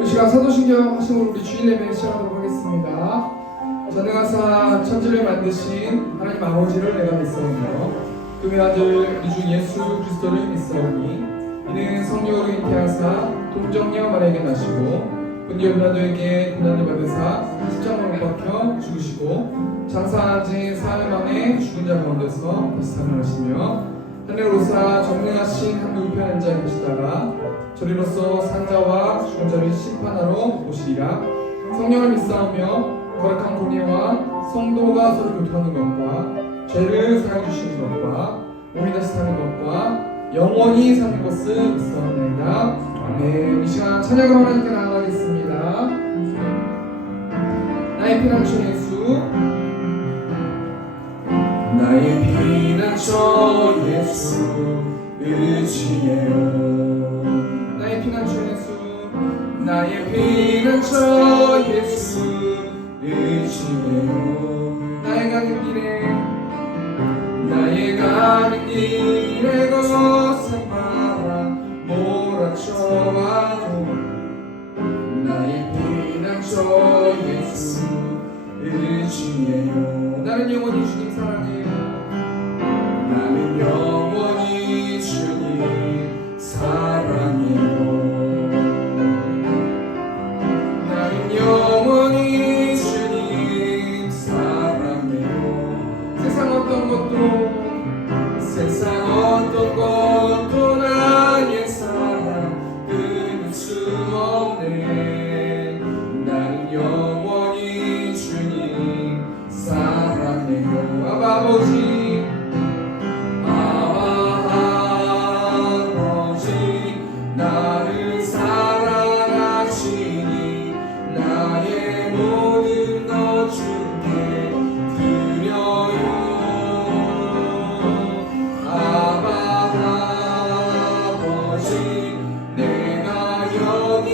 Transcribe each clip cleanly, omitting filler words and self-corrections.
이 시간 사도신경 하심으로 우리 주일 예배 시작하도록 하겠습니다. 전능하사 천지를 만드신 하나님 아버지를 내가 믿사오며 그의 아들 우리 주 예수 그리스도를 믿사오니 이는 성령으로 잉태하사 동정녀 마리아에게 나시고 본디오 빌라도에게 고난을 받으사 십자가에 못 박혀 죽으시고 장사한 지 사흘 만에 죽은 자 가운데서 다시 살아나시며 하늘 오사 전능하신 하늘 우편에 앉아 계시다가 저리로서 산자와 죽은 자를 심판하러 오시리라. 성령을 믿사오며 거룩한 공예와 성도가 서로 교통하는 것과 죄를 사하여 주시는 것과 몸이 다시 사는 것과 영원히 사는 것을 믿사옵나이다. 아멘. 이 시간 찬양으로 하나님께 나아가겠습니다. 나의 피난처 예수, 나의 피난처 예수 의지해요. 나의 피난처 예수, 나의 피난처 예수 의지해요. 나의 가는 길에 거센 바람 몰아쳐와도 나의 피난처 예수 의지해요. 나는 영원히 주님 사랑해요. 나는 영원히 주님 사랑해요. 나는 영원히 주님 사랑해요. 세상 어떤 것도 나의 사랑 끊을 수 없네. 나는 영원히 주님 사랑해요. 아버지, 나를 사랑하시니 나의 모든 것 주께 드려요. 아버지, 내가 여기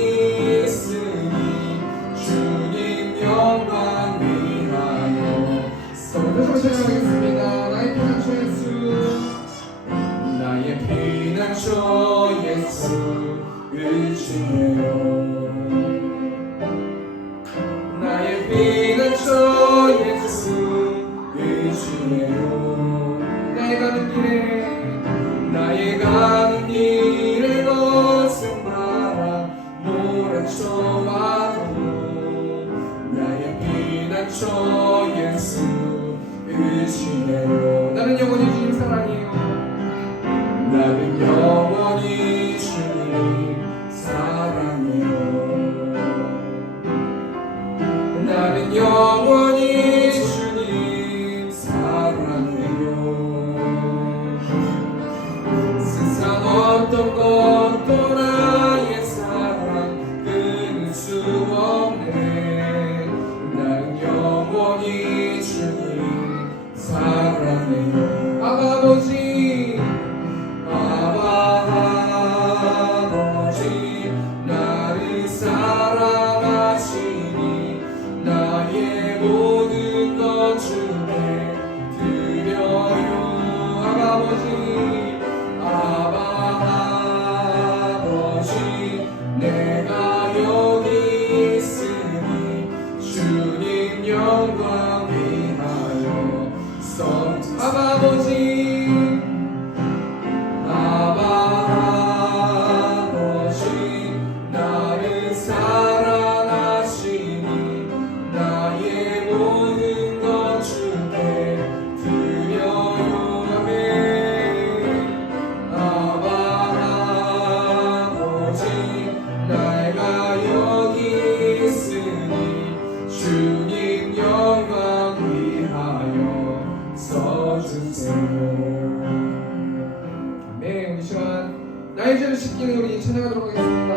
있으니 주님 영광 위하여. 다시 찬양하겠습니다. 나의 피난처 예수, 나의 피난처 예수 의지해요. 나의 피난처 예수 의지해요. 나의 가는 길에 거센 바람 몰아쳐와도 나의 피난처 예수 의지해요. 나는 영원히 주님 사랑해요. 나는 영원히 주님 사랑해요. 나는 영원히 주님 사랑해요. 세상 어떤 것도 나의 사랑 끊을 수 없네. 나는 영원히 주님 사랑해요. 아버지, 나를 사랑하시니 나의 모든 것 주께 드려요. 아버지, 내가 여기 있으니 주님 영광 위하여 아버지, 나를 사랑하시니 나의 모든 것 주께 드려요. 아멘. 아버지, 내가 여기 있으니 주님 영광 위하여 써주세요. 네, 우리 시간 나의 죄를 씻기는 우리 찬양하도록 하겠습니다.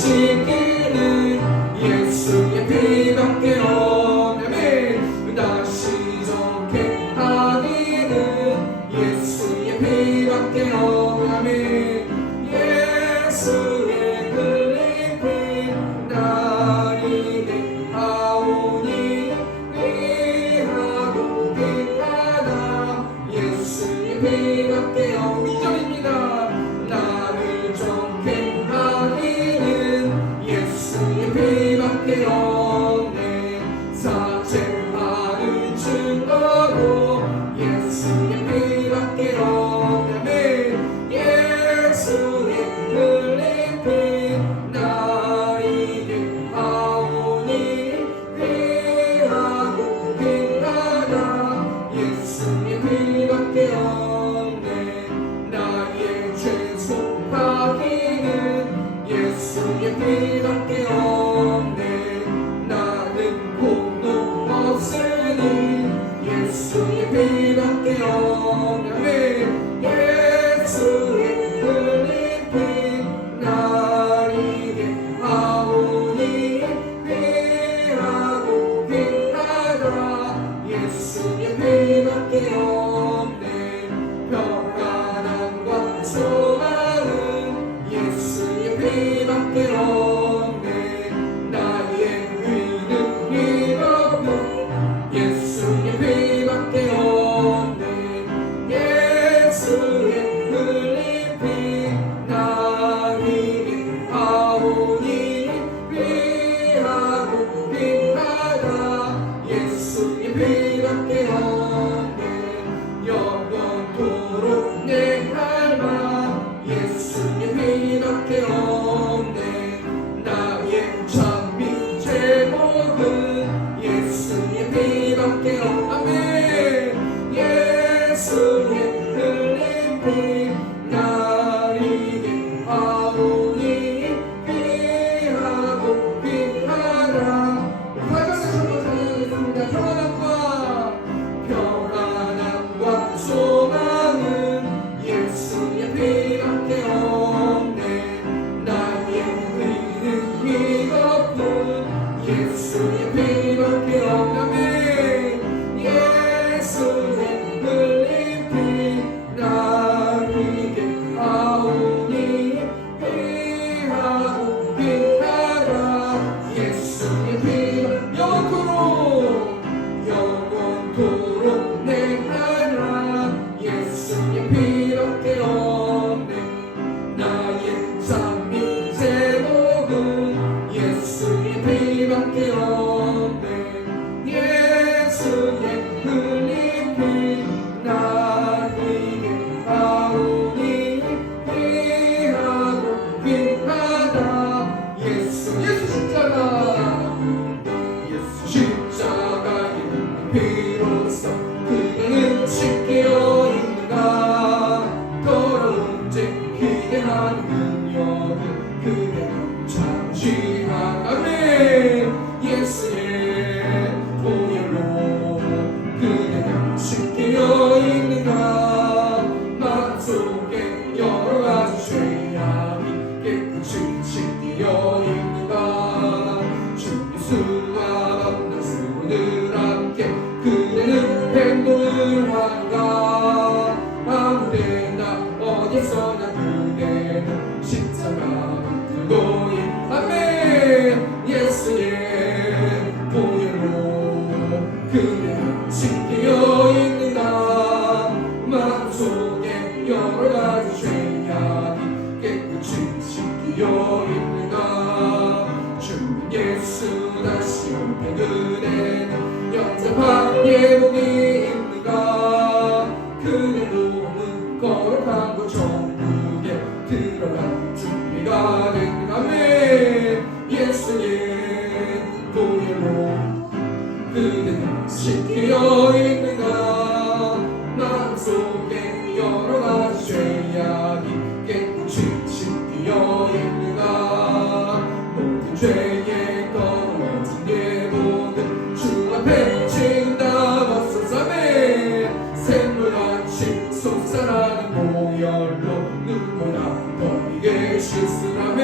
씻기는 예수의 피밖에 없네. 다시 좋게 하기는 예수의 피밖에 없네. 예수의 흘린 피 나에게 하오니 귀하고 귀하다. 예수의 피밖에 없네. 2절입니다. 나를 좋게 하기는 예수의 피밖에 없네. 사죄하는 증거도 예수의 피밖에 없네. 예수의 흘린 피 나에게 하오니 귀하고 귀하다. 예수의 피밖에 없네. 나의 죄 속하기는 예수의 피밖에 없네. 나는 공로 없으니 예수의 피밖에 없네. 예수의 흘린 피 나에게 하오니 귀하고 귀하다. 예수의 피밖에 없네. 평안함과 소망은 예수의 피밖에 없네. 나의 위는 이렇고 예수의 피밖에 없네. 예수의 흘린 피 나에게 하오니 귀하고 귀하다. 예수의 피밖에 없네. 영원토록 내 삶아 예수의 피밖에 없네. 나의 장미 제목은 예수의 피밖에 없네. 예수의 흘린 피 나에게 하오니 귀하고 귀하다. 8절에서 찬양하겠습니다. 평안함과 소망은 예수의 피밖에 없네. 나의 의는 이것뿐 예수의 피밖에 없네. 예수의 흘린 피 나에게 하오니 귀하고 귀하다. 예수의 피 영원토록 내 하나 예수의 피밖에 없네. 나의 장미 제목은 예수의 피밖에 없네. 예수의 흘린 피 나에게 하오니 귀하고 귀하다. 예수 십자가 십자가의 피로써 그대는 씻겨 있는가. 더러운 죄 기대하는 능력은 그대는 잠시만 아멘. 예수의 보혈로 그대는 씻겨 있는가. 마음속에 여러 가지 죄악이 깨끗이 씻겨 있는가. 주 예수와 만난 수고들 함께 그대는 행동을 하는가. 아무데나 어디서나 그대는 십자가 들고 아멘. 예수의 보혈로 그대는 씻겨 있는가. 마음속에 여러 가지 죄악이 깨끗이 씻겨 있는가. 주 예수 다시 오는 그대는 영접한 예복이 있는가. 그대 몸은 거룩한 곳 천국에 들어갈 준비가 됐는가. 아멘. 예수의 보혈로 그대는 씻겨 있는가. 마음속에 여러 가지 죄악이 깨끗이 씻겨 있는가. 모든 죄에 떨어진 예복은 주 앞에 지금 다 벗어서매. 샘물같이 솟아나는 보혈로 누구나 버리게 씻으라며.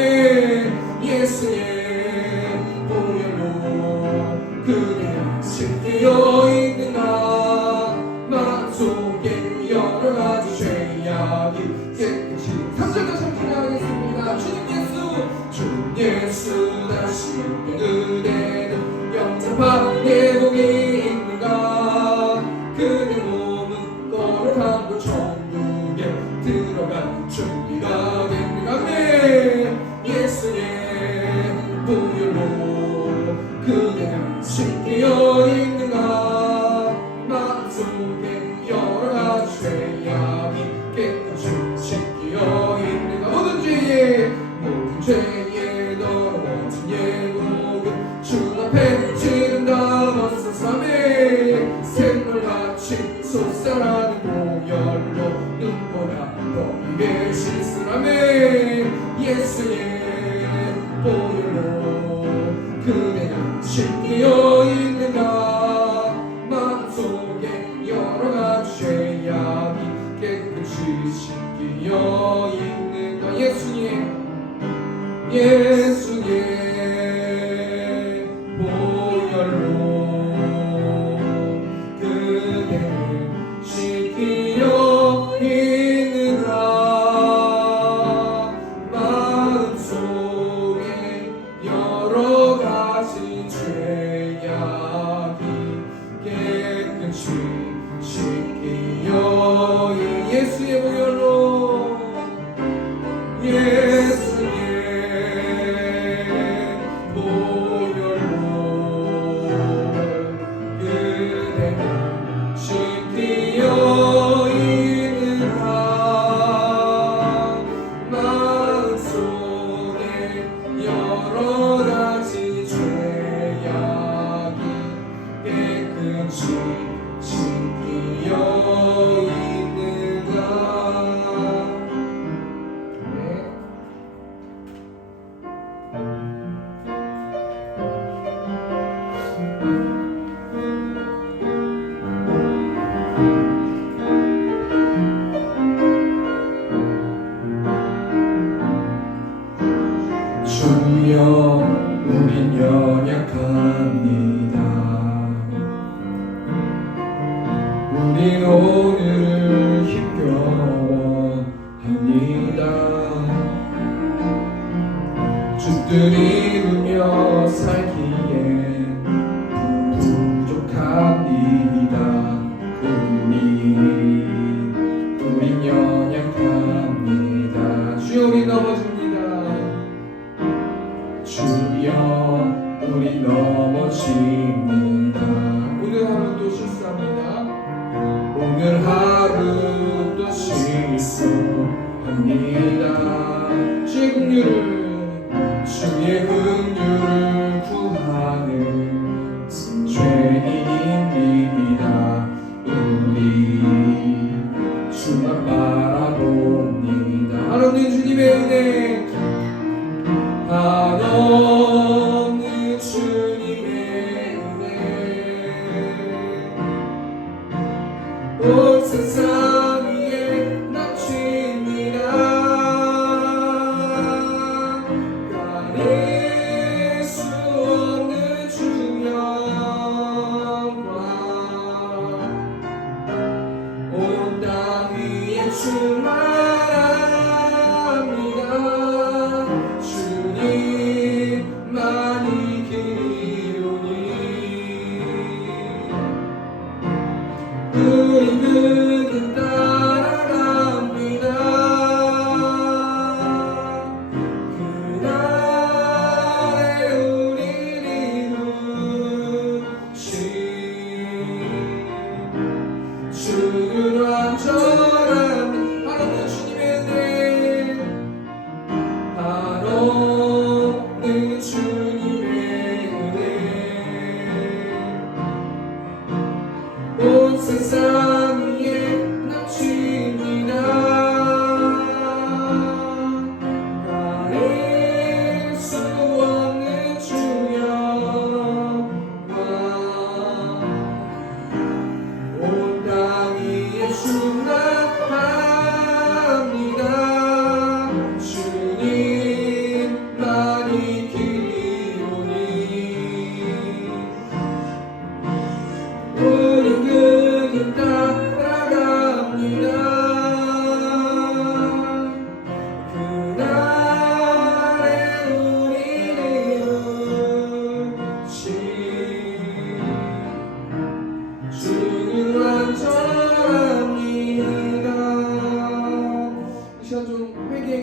4절 다시 한번 기도하겠습니다. 주님 예수 다시 그대는 영접한 예복이 있는가. 그대 몸은 거룩한 그 천국에 들어간 준비가 됐는가. 네, 예수의 보혈로 그대는 씻기어 있는가. 마음속에 여러 가지 죄악이 깨끗이 씻기어 있는가. 모든 죄에 더러워진 예복은 주 앞에 지른다. 벗은 삶에 샘물같이 솟아나는 보혈로 눈보라 너희의 실수라매. 예수의 보혈로 그대는 씻기어 있는가. 마음속에 여러 가지 죄악이 깨끗이 씻기어 있는가. 예수의 보혈로 그대를 씻기어 있는가. 마음속에 여러 가지 죄악이 깨끗이 씻기어 예수의 보혈로. 예수의 보혈로 그대를 씻기어 있는가. 마음속에 여러 가지 죄악이 깨끗이 씻기어 있는가. 주여 우린 연약합니다. 우린 오늘 힘겨워합니다. 주들이 누며 살기엔 부족합니다. 우린 연약합니다. 주여 우리 넘어집니다. 주여 우리 넘어집니다. 오늘 하루도 실수합니다. 오늘 하루도 실수합니다. 주의 긍휼을 구하는 죄인입니다. 우리 주만 바라봅니다. 하나님 주님의 은혜, 한없는 주님의 은혜, 온 세상 위에 넘칩니다. 가릴 수 없는 주 영광, 온 땅 위에 충만합니다. 주님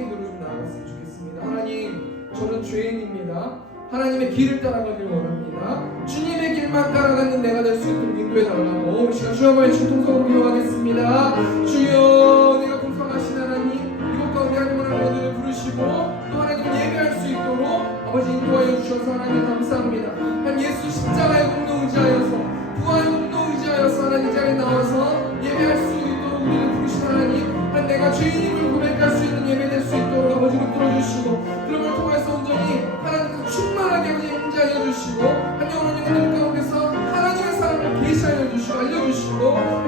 기도로 좀 나아갔으면 좋겠습니다. 하나님, 저는 죄인입니다. 하나님의 길을 따라가길 원합니다. 주님의 길만 따라가는 내가 될 수 있도록 인도해 달라고 이 시간 주여 말씀 통성으로 기도하겠습니다. 주여, 내가 공성하신 하나님, 이곳 가운데 하나님을 모두를 부르시고 또 하나님을 예배할 수 있도록 아버지 인도하여 주셔서 하나님 감사합니다. 하나님, 예수 십자가의 공로 의지하여서 부활의 공로 의지하여서 하나님 이 자리에 나와서 예배할 수 있도록 우리를 부르신 하나님, 하나님 내가 죄인임을 고백할 수 있는 예배 될 수 있도록 아버지 붙들어주시고 그런 걸 통해서 온전히 하나님께서 충만하게 임재하여 주시고 하나님 오늘 가운데서 하나님의 사랑을 계시하여 주시고 알려주시고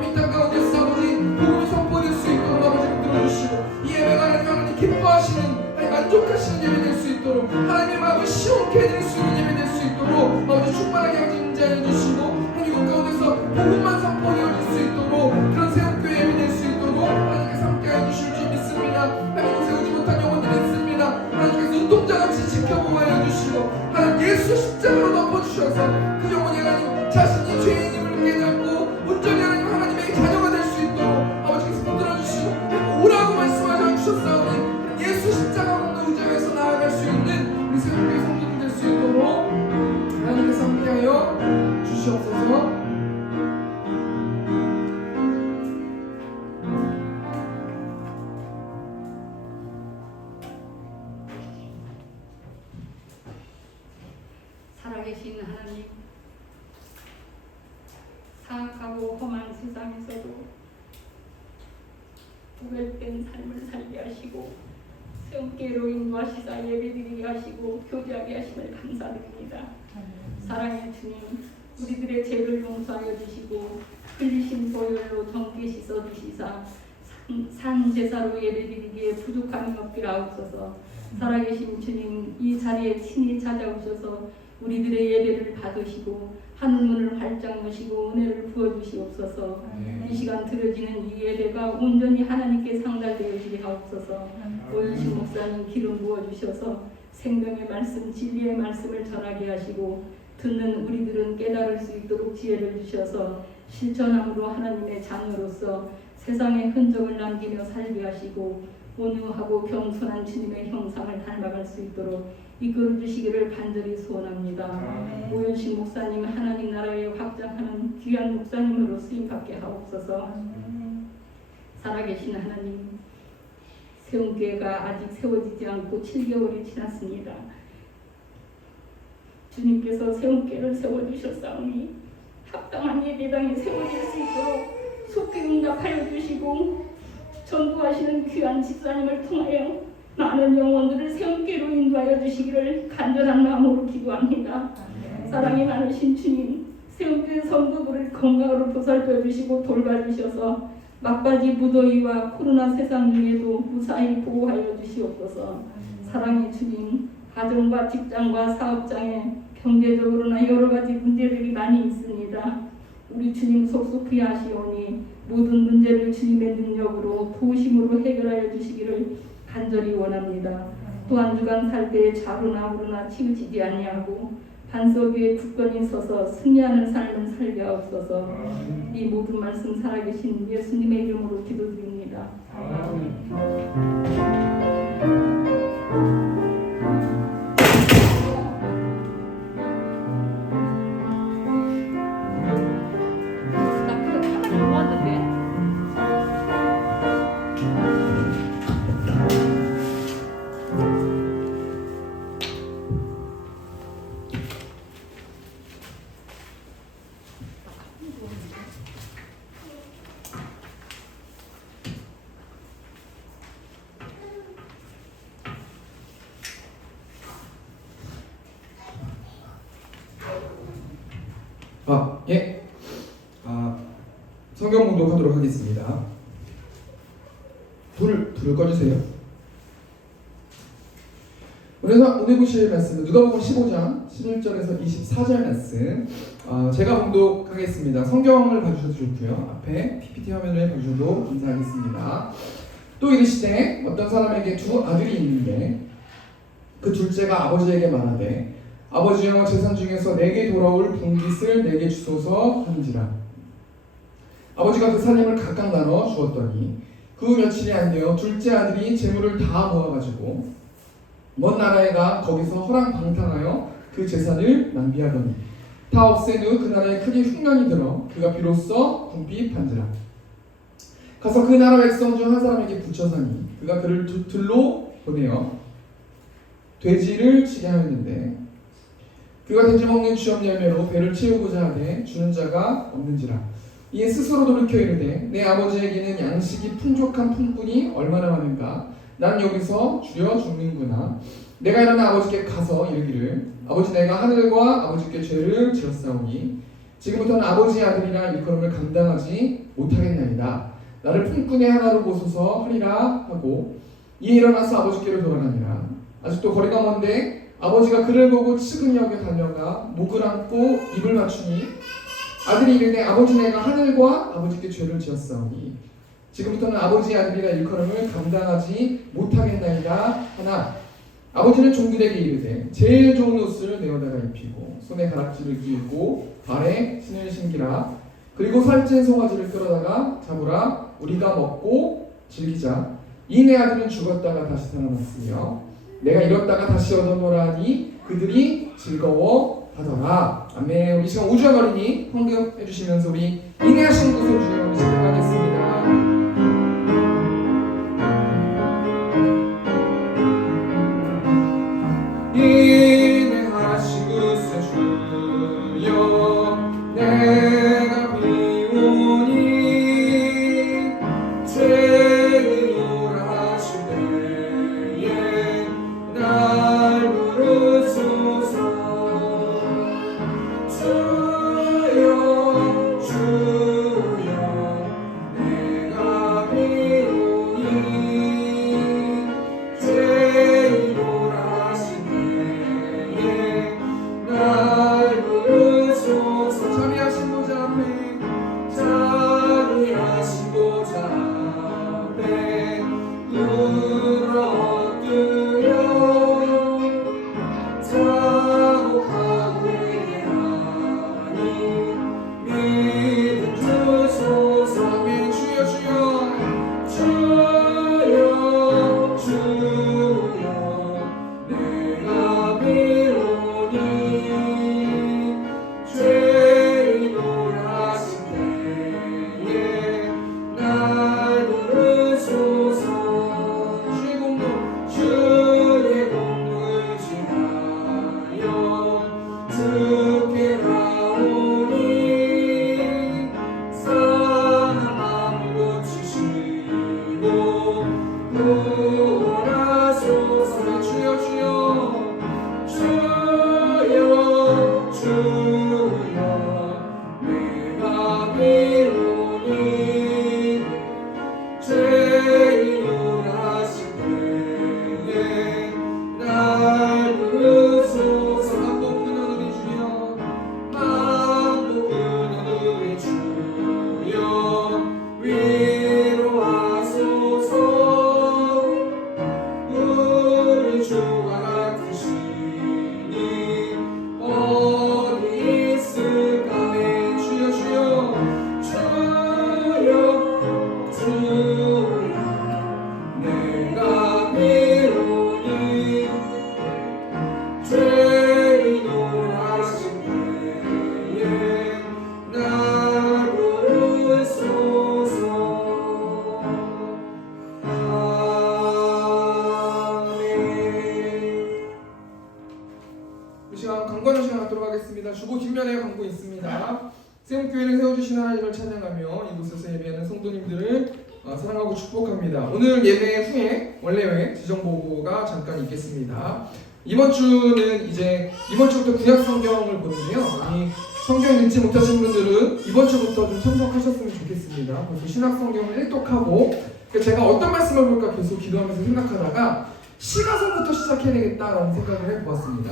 이 땅 가운데서 아버지 복음이 선포될 수 있도록 아버지 붙들어주시고 이 예배가 하나님 기뻐하시는 하나님 만족하시는 예배 될 수 있도록 하나님의 마음을 시원케 해드릴 수 있는 예배 될 수 있도록 아버지 충만하게 아버지 임재하여 주시고 하나님 이 가운데서 복음만 선포되어질 수 있도록 그런 새롭게 예배 될 수 있도록 하나님께서 함께하여 주실 줄 믿습니다. 하나님 세우지 못한 영혼들이 있습니다. 하나님께서 눈동자같이 지켜보아여 주시고 하나님 예수 십자가로 덮어주셔서 그 영혼이 하나님 자신이 죄인임을 깨닫고 온전히 하나님의 자녀가 될 수 있도록 아버지께서 붙들어주시고 오라고 말씀하여 주셨사오니 예수 십자가로 의지하여서 나아갈 수 있는 우리 새롭게 성도들 될 수 있도록 하나님께서 함께하여 주시옵소서. 살아계신 하나님, 사악하고 험한 세상에서도 구별된 삶을 살게 하시고 성께로 인도하시사 예배드리게 하시고 교제하게 하심을 감사드립니다. 사랑의 주님, 우리들의 죄를 용서하여 주시고 흘리신 보혈로 정죄 씻어 주시사 산 제사로 예배드리기에 부족함이 없기를 하옵소서. 살아계신 주님, 이 자리에 친히 찾아오셔서 우리들의 예배를 받으시고 하늘문을 활짝 여시고 은혜를 부어주시옵소서. 이 시간 드려지는 이 예배가 온전히 하나님께 상달되어지게 하옵소서. 오윤식 목사님 기름 부어주셔서 생명의 말씀, 진리의 말씀을 전하게 하시고 듣는 우리들은 깨달을 수 있도록 지혜를 주셔서 실천함으로 하나님의 자녀로서 세상에 흔적을 남기며 살게 하시고 온유하고 겸손한 주님의 형상을 닮아갈 수 있도록 이끌어 주시기를 간절히 소원합니다. 오윤식 목사님 하나님 나라에 확장하는 귀한 목사님으로 쓰임받게 하옵소서. 살아계신 하나님, 세운교회가 아직 세워지지 않고 7개월이 지났습니다. 주님께서 세운교회를 세워주셨사오니 합당한 예배당이 세워질 수 있도록 속히 응답하여 주시고 전도하시는 귀한 집사님을 통하여 많은 영혼들을 세운교회로 인도하여 주시기를 간절한 마음으로 기도합니다. 사랑이 많으신 주님, 세운교회 성도들을 건강으로 보살펴 주시고 돌봐주셔서 막바지 무더위와 코로나 세상 중에도 무사히 보호하여 주시옵소서. 사랑의 주님, 가정과 직장과 사업장에 경제적으로나 여러 가지 문제들이 많이 있습니다. 우리 주님 속속히 하시오니 모든 문제를 주님의 능력으로 도우심으로 해결하여 주시기를 간절히 원합니다. 또한 주간 살 때에 좌로나 우로나 치우치지 아니하고 반석 위에 굳건히 서서 승리하는 삶을 살게 하옵소서. 이 모든 말씀 살아계신 예수님의 이름으로 기도드립니다. 성경 공독하도록 하겠습니다. 불을 꺼주세요. 오늘 보실 말씀은 누가복음 15장 11절에서 24절 말씀. 제가 공독하겠습니다. 성경을 봐주셔도 좋고요. 앞에 PPT 화면을 봐주셔도 감사하겠습니다. 또 이르시되 어떤 사람에게 두 아들이 있는데 그 둘째가 아버지에게 말하되 아버지여 재산 중에서 내게 돌아올 분깃을 내게 주소서 하는지라. 아버지가 그 살림을 각각 나눠 주었더니 그 며칠이 안 돼요. 둘째 아들이 재물을 다 모아가지고 먼 나라에 가 거기서 허랑방탕하여 그 재산을 낭비하더니 다 없앤 후 그 나라에 크게 흉년이 들어 그가 비로소 궁핍한지라. 가서 그 나라 백성 중 한 사람에게 붙여서니 그가 그를 들로 보내어 돼지를 치게 하였는데 그가 돼지 먹는 쥐업 열매로 배를 채우고자 하되 주는 자가 없는지라. 이에 스스로 돌이켜 이르되 내 아버지에게는 양식이 풍족한 품꾼이 얼마나 많은가. 난 여기서 주려 죽는구나. 내가 일어나 아버지께 가서 이르기를 아버지, 내가 하늘과 아버지께 죄를 지었사오니 지금부터는 아버지의 아들이라 일컬음을 감당하지 못하겠나이다. 나를 품꾼의 하나로 보소서 하리라 하고 이에 일어나서 아버지께로 돌아가니라. 아직도 거리가 먼데 아버지가 그를 보고 측은히 여겨 달려가 목을 안고 입을 맞추니 아들이 이르되 아버지, 내가 하늘과 아버지께 죄를 지었사오니 지금부터는 아버지의 아들이라 일컬음을 감당하지 못하겠나이다 하나 아버지는 종들에게 이르되 제일 좋은 옷을 내어다가 입히고 손에 가락지를 끼우고 발에 신을 신기라. 그리고 살찐 송아지를 끌어다가 잡으라. 우리가 먹고 즐기자. 이 내 아들은 죽었다가 다시 살아났으며 내가 잃었다가 다시 얻어노라 하니 그들이 즐거워하더라. 아멘. 우리 시간 우주한 어린이 헌금해 주시면서 우리 인내하신 구세 주여 우리 시작하겠습니다. 인내하신 구세 주여 내가 비오니 죄인으로 하실 때에 날 부르소서. 주여 주여 내가 비오니 죄인으로 하실 때에 날 부르소서. 자비하신 보좌 앞에 자비하신 보좌 앞에 눈을 엎드려 자복하고 회개하니 믿음 주소서. 아멘. 주여 주여 주여 주여 내가 비오니 죄인으로 하실 때에 날 부르소서. 주의 공로를 지하여 주께 나오니 상한 마음을 고치시고 구원하소서. 주여 주여 주여 주여 내가 비오니 죄인으로 하실 때에 날 부르소서. 맘 높은 하늘의 주여 맘 높은 하늘의 주여 위로하소서. 우리 주가 같으시니 어디 있을까. 네. 주여 주여 주여 주여 내가 비오니 죄인으로 하실 때에 날 부르소서. 아멘. 이 시간 강권의 시간 갖도록 하겠습니다. 주보 뒷면에 광고 있습니다. 세움교회를 세워주신 하나님을 찬양하며 이곳에서 예배하는 성도님들을 사랑하고 축복합니다. 오늘 예배 후에 원래 예배 지정보고가 잠깐 있겠습니다. 이번 주부터 구약 성경을 보는데요. 이 성경 읽지 못하신 분들은 이번 주부터 좀 참석하셨으면 좋겠습니다. 그래서 신약 성경을 일독하고 제가 어떤 말씀을 볼까 계속 기도하면서 생각하다가 시가서부터 시작해야 되겠다라는 생각을 해보았습니다.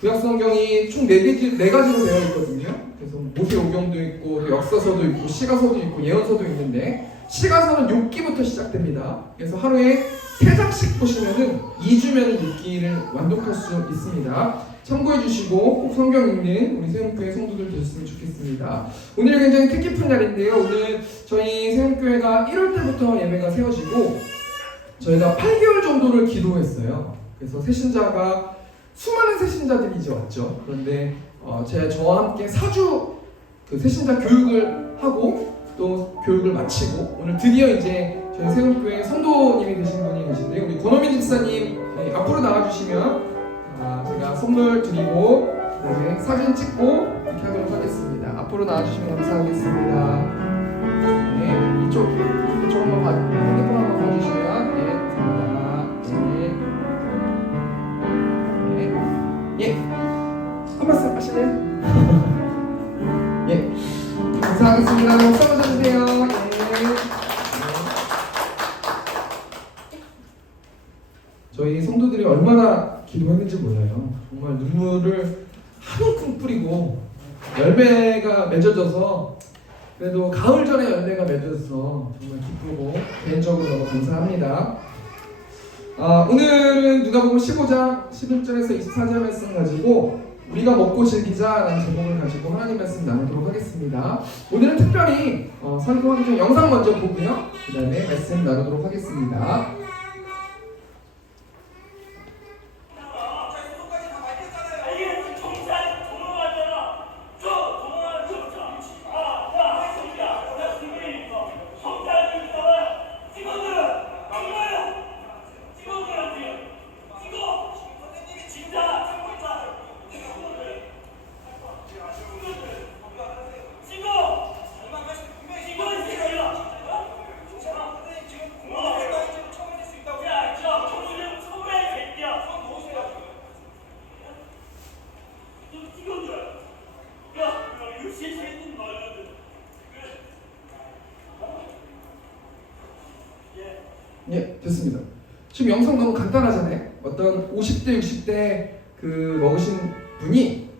구약 성경이 총 4가지로 되어 있거든요. 그래서 모세오경도 있고 역사서도 있고 시가서도 있고 예언서도 있는데 시가서는 6기부터 시작됩니다. 그래서 하루에 3장씩 보시면은 2주면 6기를 완독할 수 있습니다. 참고해 주시고 꼭 성경 읽는 우리 세움교회 성도들 되셨으면 좋겠습니다. 오늘 굉장히 뜻깊은 날인데요. 오늘 저희 세움교회가 1월 때부터 예배가 세워지고 저희가 8개월 정도를 기도했어요. 그래서 새신자가 수많은 새신자들이 이제 왔죠. 그런데 저와 함께 4주 그 새신자 교육을 하고 또 교육을 마치고 오늘 드디어 이제 저희 세움교회 성도님이 되신 분이 계신데요. 우리 권호민 집사님 앞으로 나와주시면 제가 선물 드리고 그다음에 사진 찍고 이렇게 하도록 하겠습니다. 앞으로 나와주시면 감사하겠습니다. 네, 이쪽 한번 핸드폰 한번 봐주시면 네, 감사합니다. 예, 한 말씀 하실래요? 예, 감사하겠습니다. 박수 한번 쳐주세요. 저희 성도들이 얼마나 기도했는지 몰라요. 정말 눈물을 한 움큼 뿌리고 열매가 맺어져서 그래도 가을 전에 열매가 맺어져서 정말 기쁘고 개인적으로 너무 감사합니다. 오늘은 누가복음 15장 11절에서 24절 말씀 가지고 우리가 먹고 즐기자라는 제목을 가지고 하나님 말씀 나누도록 하겠습니다. 오늘은 특별히 설교하기 전 영상 먼저 보고요. 그 다음에 말씀 나누도록 하겠습니다. 예, 됐습니다. 지금 영상 너무 간단하잖아요. 어떤 50대, 60대 그 먹으신 분이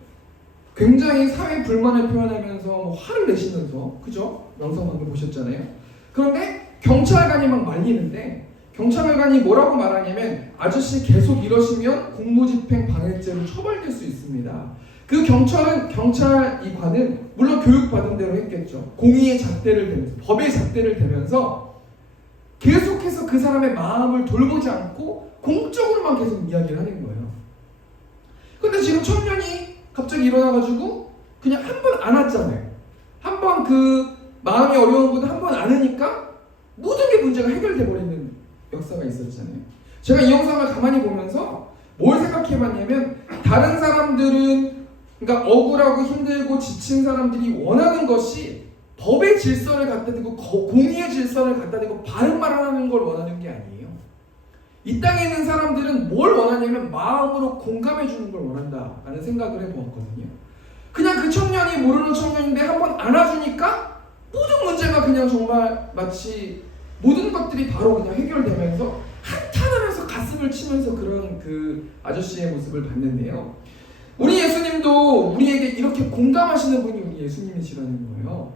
굉장히 사회 불만을 표현하면서 화를 내시면서, 그죠? 영상 방금 보셨잖아요. 그런데 경찰관이 막 말리는데 경찰관이 뭐라고 말하냐면 아저씨 계속 이러시면 공무집행 방해죄로 처벌될 수 있습니다. 그 경찰 이 관은 물론 교육받은 대로 했겠죠. 공의의 잣대를 대면서, 법의 잣대를 대면서 계속해서 그 사람의 마음을 돌보지 않고 공적으로만 계속 이야기를 하는 거예요. 근데 지금 청년이 갑자기 일어나가지고 그냥 한 번 안았잖아요. 한 번 그 마음이 어려운 분을 한 번 안으니까 모든 게 문제가 해결돼 버리는 역사가 있었잖아요. 제가 이 영상을 가만히 보면서 뭘 생각해봤냐면 다른 사람들은 그러니까 억울하고 힘들고 지친 사람들이 원하는 것이 법의 질서를 갖다 대고 공의의 질서를 갖다 대고 바른 말을 하는 걸 원하는 게 아니에요. 이 땅에 있는 사람들은 뭘 원하냐면 마음으로 공감해 주는 걸 원한다라는 생각을 해보았거든요. 그냥 그 청년이 모르는 청년인데 한번 안아주니까 모든 문제가 그냥 정말 마치 모든 것들이 바로 그냥 해결되면서 한탄하면서 가슴을 치면서 그런 그 아저씨의 모습을 봤는데요. 우리 예수님도 우리에게 이렇게 공감하시는 분이 우리 예수님이시라는 거예요.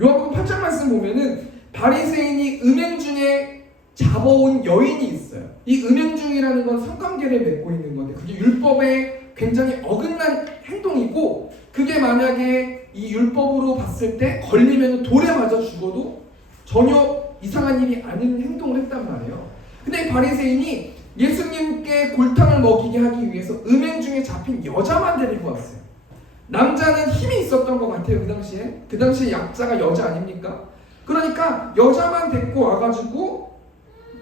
요한복음 8장 말씀 보면은 바리새인이 은행 중에 잡아온 여인이 있어요. 이 은행 중이라는 건 성관계를 맺고 있는 건데 그게 율법에 굉장히 어긋난 행동이고 그게 만약에 이 율법으로 봤을 때 걸리면 돌에 맞아 죽어도 전혀 이상한 일이 아닌 행동을 했단 말이에요. 근데 이 바리새인이 예수님께 골탕을 먹이게 하기 위해서 은행 중에 잡힌 여자만 데리고 왔어요. 남자는 힘이 있었던 것 같아요. 그 당시에 약자가 여자 아닙니까? 그러니까 여자만 데리고 와가지고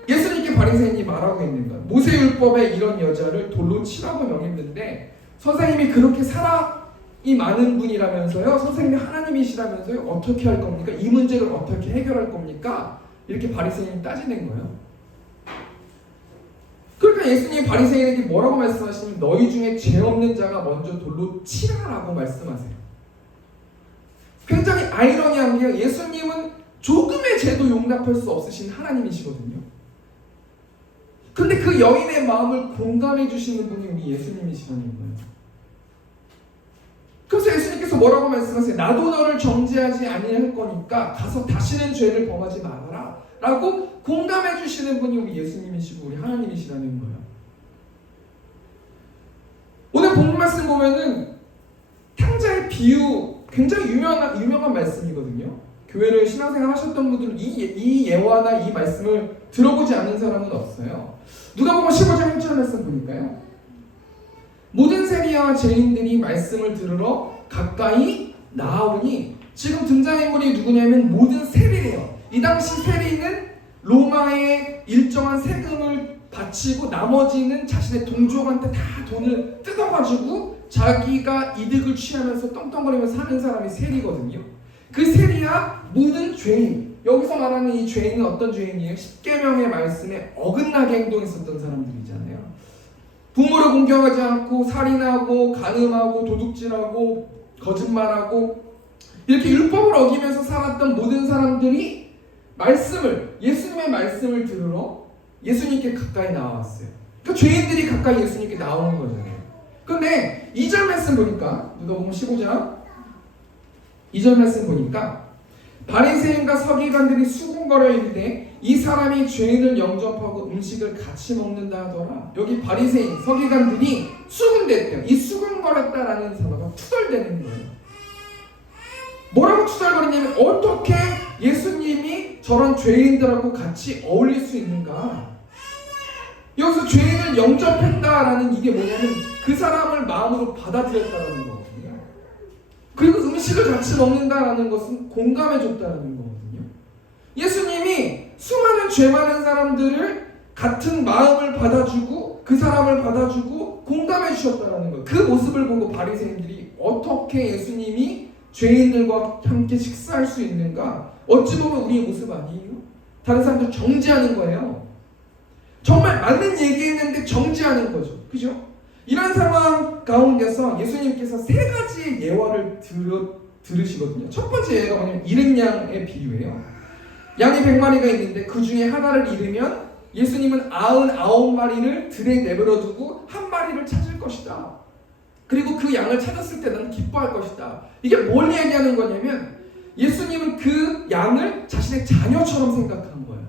예수님께 바리새인이 말하고 있는 거예요. 모세율법에 이런 여자를 돌로 치라고 명했는데 선생님이 그렇게 사랑이 많은 분이라면서요. 선생님이 하나님이시라면서요. 어떻게 할 겁니까? 이 문제를 어떻게 해결할 겁니까? 이렇게 바리새인이 따지는 거예요. 그러니까 예수님이 바리새인에게 뭐라고 말씀하시냐면 너희 중에 죄 없는 자가 먼저 돌로 치라라고 말씀하세요. 굉장히 아이러니한 게 예수님은 조금의 죄도 용납할 수 없으신 하나님이시거든요. 근데 그 여인의 마음을 공감해 주시는 분이 우리 예수님이시라는 거예요. 그래서 예수님께서 뭐라고 말씀하세요? 나도 너를 정죄하지 아니할 거니까 가서 다시는 죄를 범하지 말아라 라고 공감해 주시는 분이 우리 예수님이시고 우리 하나님이시라는 거예요. 오늘 본문 본 말씀 보면은 탕자의 비유 굉장히 유명한 말씀이거든요. 교회를 신앙생활 하셨던 분들은 이 예화나 이 말씀을 들어보지 않는 사람은 없어요. 누가복음 15장 1절 말씀 보니까요. 모든 세리와 죄인들이 말씀을 들으러 가까이 나아오니, 지금 등장인물이 누구냐면 모든 세리예요. 이 당시 세리는 로마의 일정한 세금을 바치고 나머지는 자신의 동족한테 다 돈을 뜯어가지고 자기가 이득을 취하면서 떵떵거리면서 사는 사람이 세리거든요. 그 세리와 모든 죄인, 여기서 말하는 이 죄인은 어떤 죄인이에요? 십계명의 말씀에 어긋나게 행동했었던 사람들이잖아요. 부모를 공경하지 않고 살인하고 간음하고 도둑질하고 거짓말하고 이렇게 율법을 어기면서 살았던 모든 사람들이 예수님의 말씀을 들으러 예수님께 가까이 나왔어요. 그러니까 죄인들이 가까이 예수님께 나오는 거잖아요. 근데 2절 말씀 보니까, 누가복음 15장 2절 말씀 보니까 바리새인과 서기관들이 수군거려 이르되 이 사람이 죄인을 영접하고 음식을 같이 먹는다 하더라. 여기 바리새인, 서기관들이 수군댔대요. 이 수군거렸다라는 단어가 투덜대는 거예요. 뭐라고 투덜거리냐면, 어떻게 예수님이 저런 죄인들하고 같이 어울릴 수 있는가? 여기서 죄인을 영접했다라는 이게 뭐냐면 그 사람을 마음으로 받아들였다라는 거거든요. 그리고 음식을 같이 먹는다라는 것은 공감해줬다라는 거거든요. 예수님이 수많은 죄 많은 사람들을 같은 마음을 받아주고 그 사람을 받아주고 공감해 주셨다라는 거예요. 그 모습을 보고 바리새인들이 어떻게 예수님이 죄인들과 함께 식사할 수 있는가? 어찌 보면 우리의 모습 아니에요? 다른 사람들 정죄하는 거예요. 정말 맞는 얘기했는데 정죄하는 거죠. 그죠? 이런 상황 가운데서 예수님께서 세 가지의 예화를 들으시거든요. 첫 번째 예가 뭐냐면 잃은 양의 비유예요. 양이 100마리가 있는데 그 중에 하나를 잃으면 예수님은 99마리를 들에 내버려두고 한 마리를 찾을 것이다. 그리고 그 양을 찾았을 때 나는 기뻐할 것이다. 이게 뭘 얘기하는 거냐면 예수님은 그 양을 자신의 자녀처럼 생각한 거예요.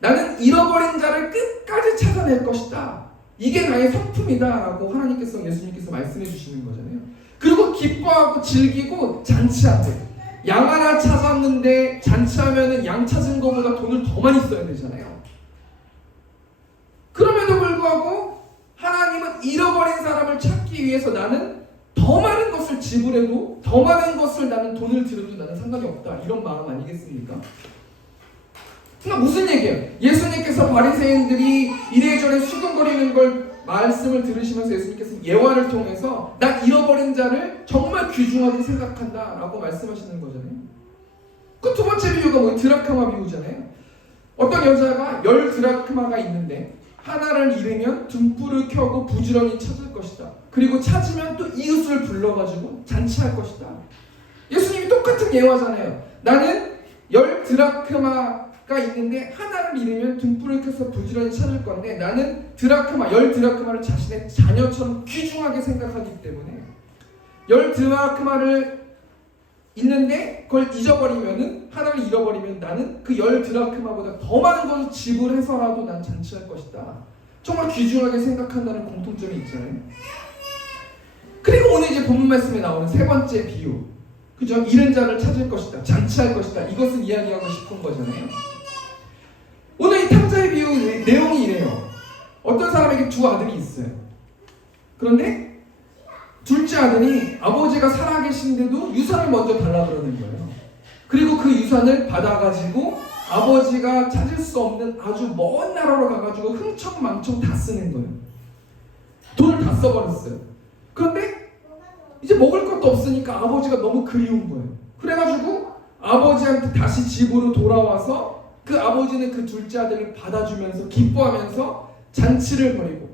나는 잃어버린 자를 끝까지 찾아낼 것이다. 이게 나의 성품이다 라고 하나님께서, 예수님께서 말씀해 주시는 거잖아요. 그리고 기뻐하고 즐기고 잔치하고, 양 하나 찾았는데 잔치하면은 양 찾은 것보다 돈을 더 많이 써야 되잖아요. 그럼에도 불구하고 하나님은 잃어버린 사람을 찾기 위해서 나는 더 많은 것을 지불해도, 더 많은 것을 나는 돈을 들여도 나는 상관이 없다, 이런 마음 아니겠습니까? 그러니까 무슨 얘기예요? 예수님께서 바리새인들이 이래저래 수근거리는 걸 말씀을 들으시면서 예수님께서 예화를 통해서 나 잃어버린 자를 정말 귀중하게 생각한다 라고 말씀하시는 거잖아요. 그 두 번째 비유가 뭐예요? 드라크마 비유잖아요. 어떤 여자가 10드라크마가 있는데 하나를 잃으면 등불을 켜고 부지런히 찾을 것이다. 그리고 찾으면 또 이웃을 불러가지고 잔치할 것이다. 예수님이 똑같은 예화잖아요. 나는 10드라크마가 있는데 하나를 잃으면 등불을 켜서 부지런히 찾을 건데, 나는 10드라크마를 자신의 자녀처럼 귀중하게 생각하기 때문에 10드라크마를 있는데 그걸 잊어버리면은, 하나를 잃어버리면 나는 그 10드라크마보다 더 많은 것을 지불해서라도 난 잔치할 것이다. 정말 귀중하게 생각한다는 공통점이 있잖아요. 그리고 오늘 이제 본문 말씀에 나오는 세 번째 비유, 그죠? 잃은 자를 찾을 것이다, 잔치할 것이다, 이것을 이야기하고 싶은 거잖아요. 오늘 이 탕자의 비유 내용이 이래요. 어떤 사람에게 두 아들이 있어요. 그런데 둘째 아들이 아버지가 살아계신데도 유산을 먼저 달라 그러는 거예요. 그리고 그 유산을 받아가지고 아버지가 찾을 수 없는 아주 먼 나라로 가가지고 흥청망청 다 쓰는 거예요. 돈을 다 써버렸어요. 그런데 이제 먹을 것도 없으니까 아버지가 너무 그리운 거예요. 그래가지고 아버지한테 다시 집으로 돌아와서 그 아버지는 그 둘째 아들을 받아주면서 기뻐하면서 잔치를 벌이고,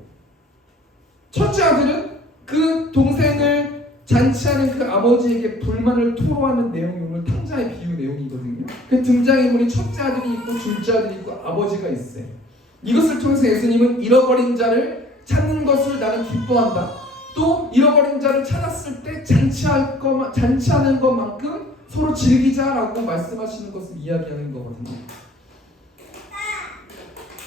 첫째 아들은 그 동생을 잔치하는 그 아버지에게 불만을 토로하는 내용이 오늘 탕자의 비유 내용이거든요. 그 등장인물이 첫째 아들이 있고 둘째 아들이 있고 아버지가 있어요. 이것을 통해서 예수님은 잃어버린 자를 찾는 것을 나는 기뻐한다, 또 잃어버린 자를 찾았을 때 잔치하는 것만큼 서로 즐기자라고 말씀하시는 것을 이야기하는 거거든요.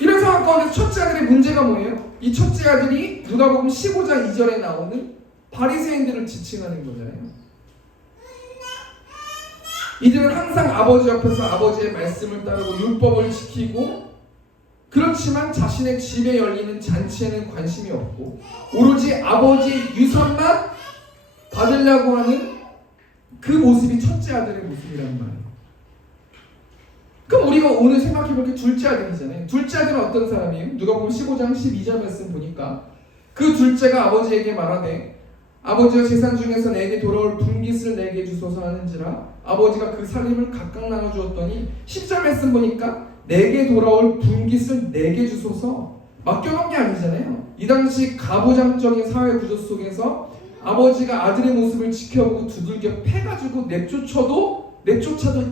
이런 상황 가운데 첫째 아들의 문제가 뭐예요? 이 첫째 아들이 누가복음 15장 2절에 나오는 바리새인들을 지칭하는 거잖아요. 이들은 항상 아버지 옆에서 아버지의 말씀을 따르고 율법을 지키고, 그렇지만 자신의 집에 열리는 잔치에는 관심이 없고 오로지 아버지의 유산만 받으려고 하는 그 모습이 첫째 아들의 모습이란 말이에요. 그럼 우리가 오늘 생각해볼 게 둘째 아들이잖아요. 둘째 아들은 어떤 사람이에요? 누가복음 15장 12절 말씀 보니까 그 둘째가 아버지에게 말하되 아버지가 재산 중에서 내게 돌아올 분깃을 내게 주소서 하는지라 아버지가 그 살림을 각각 나눠주었더니 10절 말씀 보니까 내게 돌아올 분깃을 내게 주소서, 맡겨놓은 게 아니잖아요. 이 당시 가부장적인 사회 구조 속에서 아버지가 아들의 모습을 지켜보고 두들겨 패가지고 내쫓아도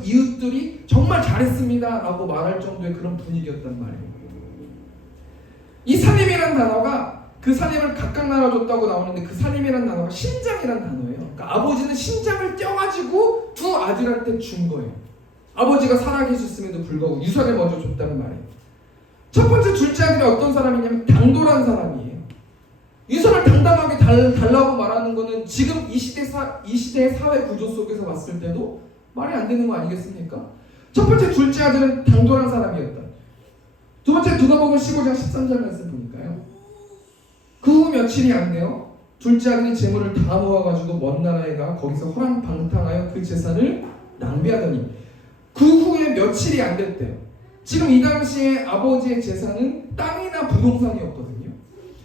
이웃들이 정말 잘했습니다 라고 말할 정도의 그런 분위기였단 말이에요. 이 살림이란 단어가 그 살림을 각각 나눠줬다고 나오는데 그 살림이란 단어가 신장이란 단어예요. 그러니까 아버지는 신장을 떼어가지고 두 아들한테 준 거예요. 아버지가 살아계셨음에도 불구하고 유산을 먼저 줬다는 말이에요. 첫 번째 둘째 아들이 어떤 사람이냐면 당돌한 사람이에요. 유산을 당당하게 달라고 말하는 거는 지금 이 시대의 사회 구조 속에서 봤을 때도 말이 안 되는 거 아니겠습니까? 첫 번째 둘째 아들은 당돌한 사람이었다. 두 번째 누가복음 15장 13절 말씀 보니까요. 그 후 며칠이 안 돼요. 둘째 아들이 재물을 다 모아가지고 먼 나라에 가 거기서 허랑방탕하여 그 재산을 낭비하더니 그 후에 며칠이 안 됐대요. 지금 이 당시에 아버지의 재산은 땅이나 부동산이었거든요.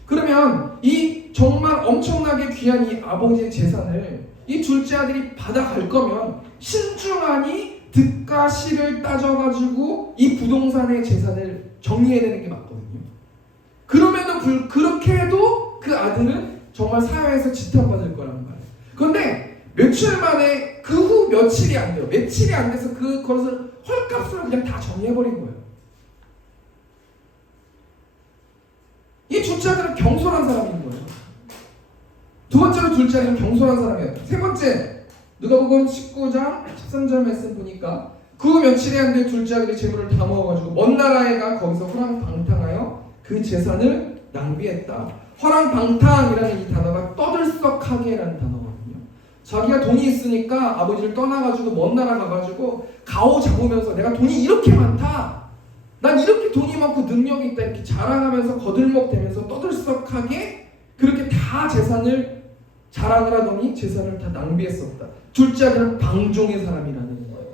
그러면 이 정말 엄청나게 귀한 이 아버지의 재산을 이 둘째 아들이 받아갈 거면 신중하니 득과 실을 따져가지고 이 부동산의 재산을 정리해야 되는 게 맞거든요. 그럼에도 그렇게 해도 그 아들은 정말 사회에서 지탄받을 거란 말이에요. 그런데 며칠 만에 그 후 며칠이 안 돼요. 며칠이 안 돼서 그것을 헐값으로 그냥 다 정리해버린 거예요. 이 둘째 아들은 경솔한 사람인 거예요. 두 번째로 둘째 아들은 경솔한 사람이에요. 세 번째 누가복음 19장 13절 말씀 보니까 그 후 며칠이 안 돼 둘째 아들이 재물을 다 모아가지고 먼 나라에 가 거기서 허랑방탕하여 그 재산을 낭비했다. 허랑방탕이라는 이 단어가 떠들썩하게라는 단어거든요. 자기가 돈이 있으니까 아버지를 떠나가지고 먼 나라 가가지고 가오 잡으면서 내가 돈이 이렇게 많다, 난 이렇게 돈이 많고 능력이 있다 이렇게 자랑하면서 거들먹대면서 떠들썩하게 그렇게 다 재산을 자랑을 하더니 재산을 다 낭비했었다. 둘째 아들은 방종의 사람이라는 거예요.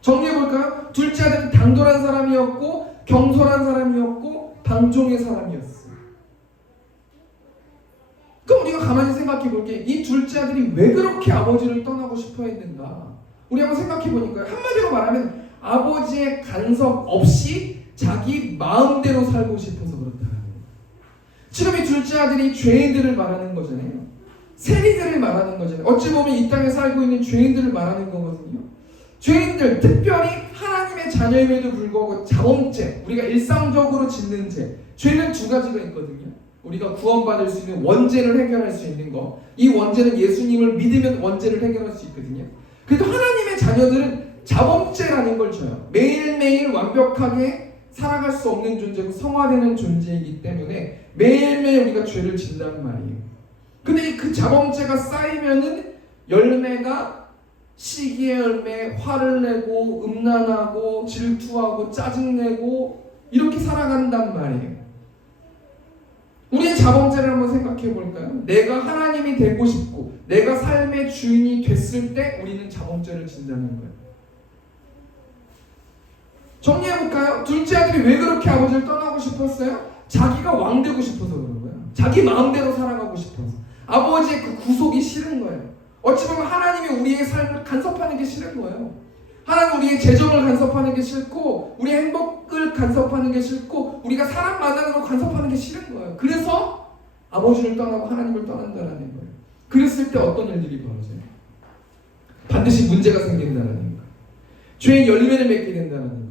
정리해볼까요? 둘째 아들은 당돌한 사람이었고 경솔한 사람이었고 방종의 사람이었어요. 그럼 우리가 가만히 생각해 볼게. 이 둘째 아들이 왜 그렇게 아버지를 떠나고 싶어 했는가? 우리 한번 생각해 보니까 한마디로 말하면 아버지의 간섭 없이 자기 마음대로 살고 싶어서 그렇다는 거예요. 지금 이 둘째 아들이 죄인들을 말하는 거잖아요. 세리들을 말하는 거잖아요. 어찌 보면 이 땅에 살고 있는 죄인들을 말하는 거거든요. 죄인들, 특별히 하나님의 자녀임에도 불구하고 자범죄, 우리가 일상적으로 짓는 죄, 죄는 두 가지가 있거든요. 우리가 구원받을 수 있는 원죄를 해결할 수 있는 거, 이 원죄는 예수님을 믿으면 원죄를 해결할 수 있거든요. 그래도 하나님의 자녀들은 자범죄라는 걸 줘요. 매일매일 완벽하게 살아갈 수 없는 존재고 성화되는 존재이기 때문에 매일매일 우리가 죄를 짓는단 말이에요. 근데 그 자범죄가 쌓이면은 열매가 시기의 열매, 화를 내고 음란하고 질투하고 짜증내고 이렇게 살아간단 말이에요. 우리의 자범죄를 한번 생각해 볼까요? 내가 하나님이 되고 싶고 내가 삶의 주인이 됐을 때 우리는 자범죄를 짓는다는 거예요. 정리해 볼까요? 둘째 아들이 왜 그렇게 아버지를 떠나고 싶었어요? 자기가 왕 되고 싶어서 그런 거예요. 자기 마음대로 살아가고 싶어서. 아버지의 그 구속이 싫은 거예요. 어찌 보면 하나님이 우리의 삶을 간섭하는 게 싫은 거예요. 하나님 우리의 재정을 간섭하는 게 싫고 우리의 행복을 간섭하는 게 싫고 우리가 사람 만나는 걸 간섭하는 게 싫은 거예요. 그래서 아버지를 떠나고 하나님을 떠난다는 거예요. 그랬을 때 어떤 일들이 벌어져요? 반드시 문제가 생긴다는 거예요. 죄의 열매를 맺게 된다는 거예요.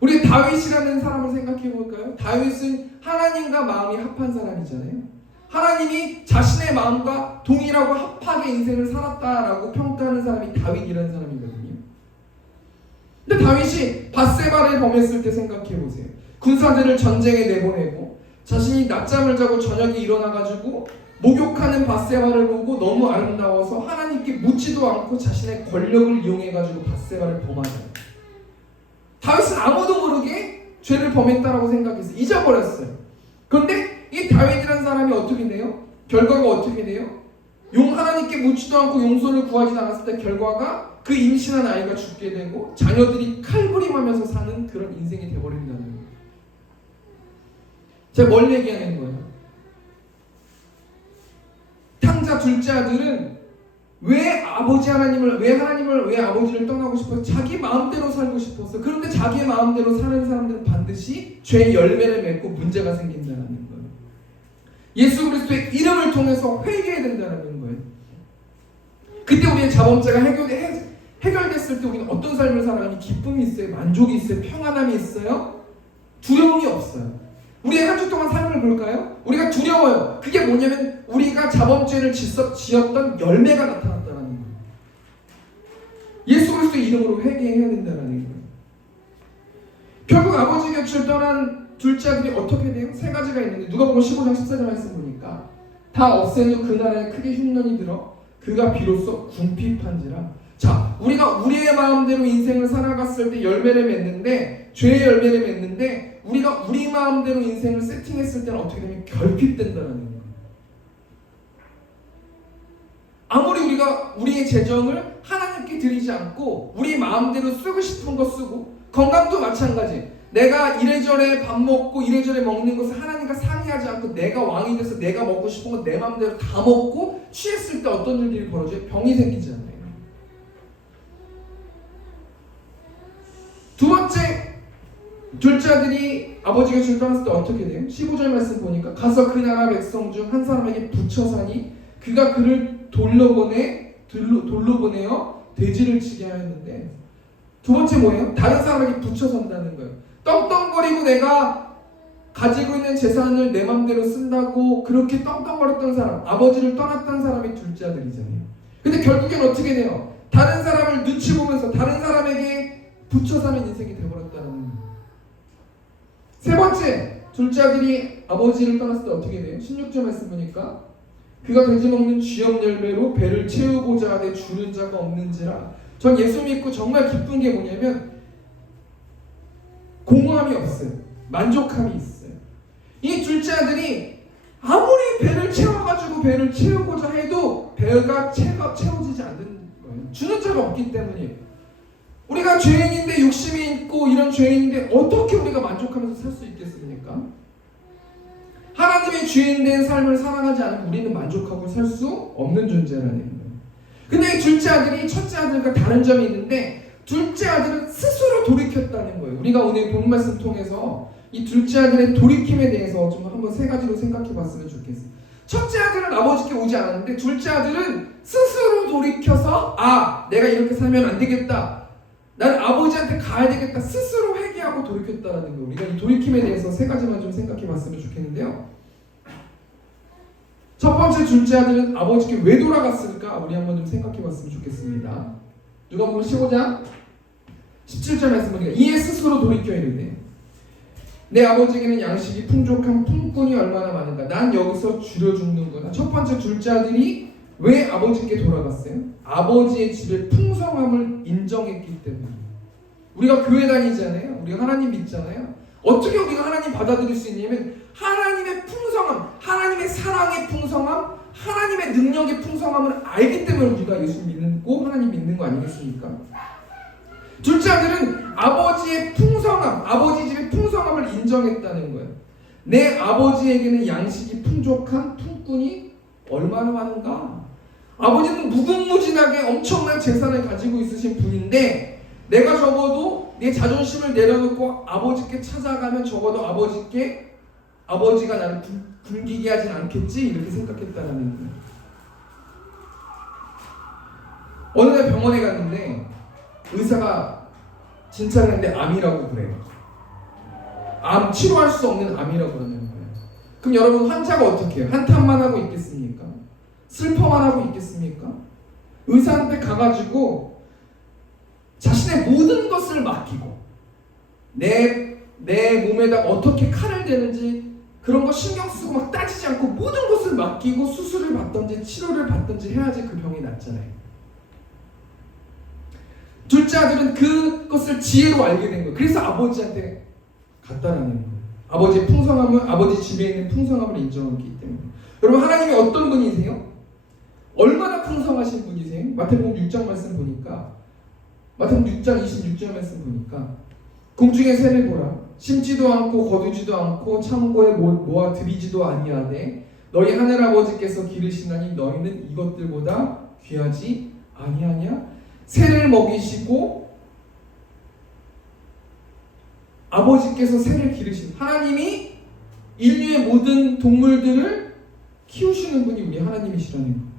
우리 다윗이라는 사람을 생각해 볼까요? 다윗은 하나님과 마음이 합한 사람이잖아요. 하나님이 자신의 마음과 동일하고 합하게 인생을 살았다라고 평가하는 사람이 다윗이라는 사람이거든요. 근데 다윗이 밧세바를 범했을 때 생각해 보세요. 군사들을 전쟁에 내보내고 자신이 낮잠을 자고 저녁에 일어나가지고 목욕하는 밧세바를 보고 너무 아름다워서 하나님께 묻지도 않고 자신의 권력을 이용해가지고 밧세바를 범하잖아요. 다윗은 아무도 모르게 죄를 범했다라고 생각해서 잊어버렸어요. 그런데 이 다윗이라는 사람이 어떻게 돼요? 결과가 어떻게 돼요? 하나님께 묻지도 않고 용서를 구하지 않았을 때 결과가 그 임신한 아이가 죽게 되고 자녀들이 칼부림하면서 사는 그런 인생이 되어버린다는 거예요. 제가 뭘 얘기하는 거예요? 탕자 둘째 아들은 왜 아버지를 떠나고 싶어서 자기 마음대로 살고 싶었어. 그런데 자기 마음대로 사는 사람들은 반드시 죄의 열매를 맺고 문제가 생긴다는 거예요. 예수 그리스도의 이름을 통해서 회개해야 된다는 거예요. 그때 우리의 자범죄가 해결됐을 때 우리는 어떤 삶을 살아가니 기쁨이 있어요? 만족이 있어요? 평안함이 있어요? 두려움이 없어요. 우리의 한 주 동안 삶을 볼까요? 우리가 두려워요. 그게 뭐냐면 우리가 자범죄를 지었던 열매가 나타났다는 거예요. 예수 그리스도의 이름으로 회개해야 된다는 거예요. 결국 아버지 곁을 떠난 둘째 아들이 어떻게 돼요? 세 가지가 있는데 누가복음 15장 14절 말씀 보니까 다 없앤 후 그 나라에 크게 흉년이 들어 그가 비로소 궁핍한지라. 자, 우리가 우리의 마음대로 인생을 살아갔을 때 열매를 맺는데 죄의 열매를 맺는데 우리가 우리 마음대로 인생을 세팅했을 때는 어떻게 되면 결핍된다는 거예요. 아무리 우리가 우리의 재정을 하나님께 드리지 않고 우리 마음대로 쓰고 싶은 거 쓰고 건강도 마찬가지. 내가 이래저래 밥 먹고 이래저래 먹는 것을 하나님과 상의하지 않고 내가 왕이 돼서 내가 먹고 싶은 거 내 마음대로 다 먹고 취했을 때 어떤 일들이 벌어져요? 병이 생기잖아요. 두 번째, 둘째 아들이 아버지 곁을 떠났을 때 어떻게 돼요? 15절 말씀 보니까 가서 그 나라 백성 중 한 사람에게 붙여 사니 그가 그를 돌로 보내어 돼지를 치게 하였는데, 두 번째 뭐예요? 다른 사람에게 붙여 선다는 거예요. 떵떵거리고 내가 가지고 있는 재산을 내 맘대로 쓴다고 그렇게 떵떵거렸던 사람, 아버지를 떠났던 사람이 둘째 아들이잖아요. 근데 결국엔 어떻게 돼요? 다른 사람을 눈치 보면서 다른 사람에게 붙여 사는 인생이 되어버렸다는 거예요. 세 번째, 둘째 아들이 아버지를 떠났을 때 어떻게 돼요? 16절 말씀 보니까 그가 돼지 먹는 쥐염 열매로 배를 채우고자 하되 주는 자가 없는지라. 전 예수 믿고 정말 기쁜 게 뭐냐면 공허함이 없어요. 만족함이 있어요. 이 둘째 아들이 아무리 배를 채우고자 해도 배가 채워지지 않는 거예요. 주는 자가 없기 때문이에요. 우리가 죄인인데 욕심이 있고 이런 죄인인데 어떻게 우리가 만족하면서 살 수 있겠습니까? 하나님의 죄인된 삶을 살아가지 않으면 우리는 만족하고 살 수 없는 존재라는 거예요. 근데 이 둘째 아들이 첫째 아들과 다른 점이 있는데 둘째 아들은 스스로 돌이켰다는 거예요. 우리가 오늘 본 말씀 통해서 이 둘째 아들의 돌이킴에 대해서 좀 한번 세 가지로 생각해 봤으면 좋겠어요. 첫째 아들은 아버지께 오지 않았는데 둘째 아들은 스스로 돌이켜서 내가 이렇게 살면 안 되겠다. 나는 아버지한테 가야 되겠다. 스스로 회개하고 돌이켰다는 거예요. 우리가 이 돌이킴에 대해서 세 가지만 좀 생각해 봤으면 좋겠는데요. 첫 번째, 둘째 아들은 아버지께 왜 돌아갔을까? 우리 한번 좀 생각해 봤으면 좋겠습니다. 누가복음 15장 17절 말씀 보니까 이에 스스로 돌이켜 이르되 내 아버지에게는 양식이 풍족한 품꾼이 얼마나 많은가. 난 여기서 줄여 죽는구나. 첫 번째, 둘째 아들이 왜 아버지께 돌아갔어요? 아버지의 집의 풍성함을 인정했기 때문에. 우리가 교회 다니잖아요. 우리가 하나님 믿잖아요. 어떻게 우리가 하나님 받아들일 수 있냐면 하나님의 풍성함, 하나님의 사랑의 풍성함, 하나님의 능력의 풍성함을 알기 때문에 우리가 예수 믿고 하나님 믿는 거 아니겠습니까? 둘째 아들은 아버지의 풍성함, 아버지 집의 풍성함을 인정했다는 거예요. 내 아버지에게는 양식이 풍족한 품꾼이 얼마나 많은가? 아버지는 무궁무진하게 엄청난 재산을 가지고 있으신 분인데 내가 적어도 내 자존심을 내려놓고 아버지께 찾아가면 적어도 아버지가 나를 굶기게 하진 않겠지? 이렇게 생각했다는 거예요. 어느 날 병원에 갔는데 의사가 진찰을 했는데 암이라고 그래요. 암, 치료할 수 없는 암이라고 그러는 거예요. 그럼 여러분 환자가 어떻게 해요? 한탄만 하고 있겠습니까? 슬퍼만 하고 있겠습니까? 의사한테 가가지고 자신의 모든 것을 맡기고 내 몸에다 어떻게 칼을 대는지 그런 거 신경 쓰고 막 따지지 않고 모든 것을 맡기고 맡기고 수술을 받든지 치료를 받든지 해야지 그 병이 낫잖아요. 둘째 아들은 그것을 지혜로 알게 된 거예요. 그래서 아버지한테 갔다라는 거예요. 아버지의 풍성함을, 아버지 집에 있는 풍성함을 인정했기 때문에. 여러분, 하나님이 어떤 분이세요? 얼마나 풍성하신 분이세요? 마태복음 6장 말씀 보니까, 마태복음 6장 26절 말씀 보니까, 공중의 새를 보라. 심지도 않고 거두지도 않고 창고에 모아 들이지도 아니하되 너희 하늘 아버지께서 기르시나니 너희는 이것들보다 귀하지 아니하냐? 새를 먹이시고, 아버지께서 새를 기르신, 하나님이 인류의 모든 동물들을 키우시는 분이 우리 하나님이시라는 거예요.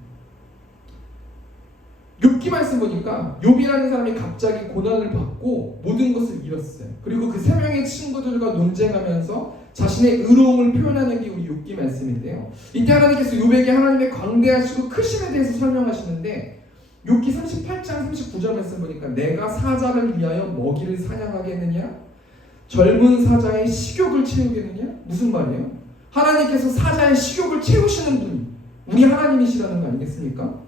욥기 말씀 보니까 욥이라는 사람이 갑자기 고난을 받고 모든 것을 잃었어요. 그리고 그 세 명의 친구들과 논쟁하면서 자신의 의로움을 표현하는 게 우리 욥기 말씀인데요. 이때 하나님께서 욥에게 하나님의 광대하시고 크심에 대해서 설명하시는데, 욥기 38장 39절 말씀 보니까 내가 사자를 위하여 먹이를 사냥하겠느냐? 젊은 사자의 식욕을 채우겠느냐? 무슨 말이에요? 하나님께서 사자의 식욕을 채우시는 분이 우리 하나님이시라는 거 아니겠습니까?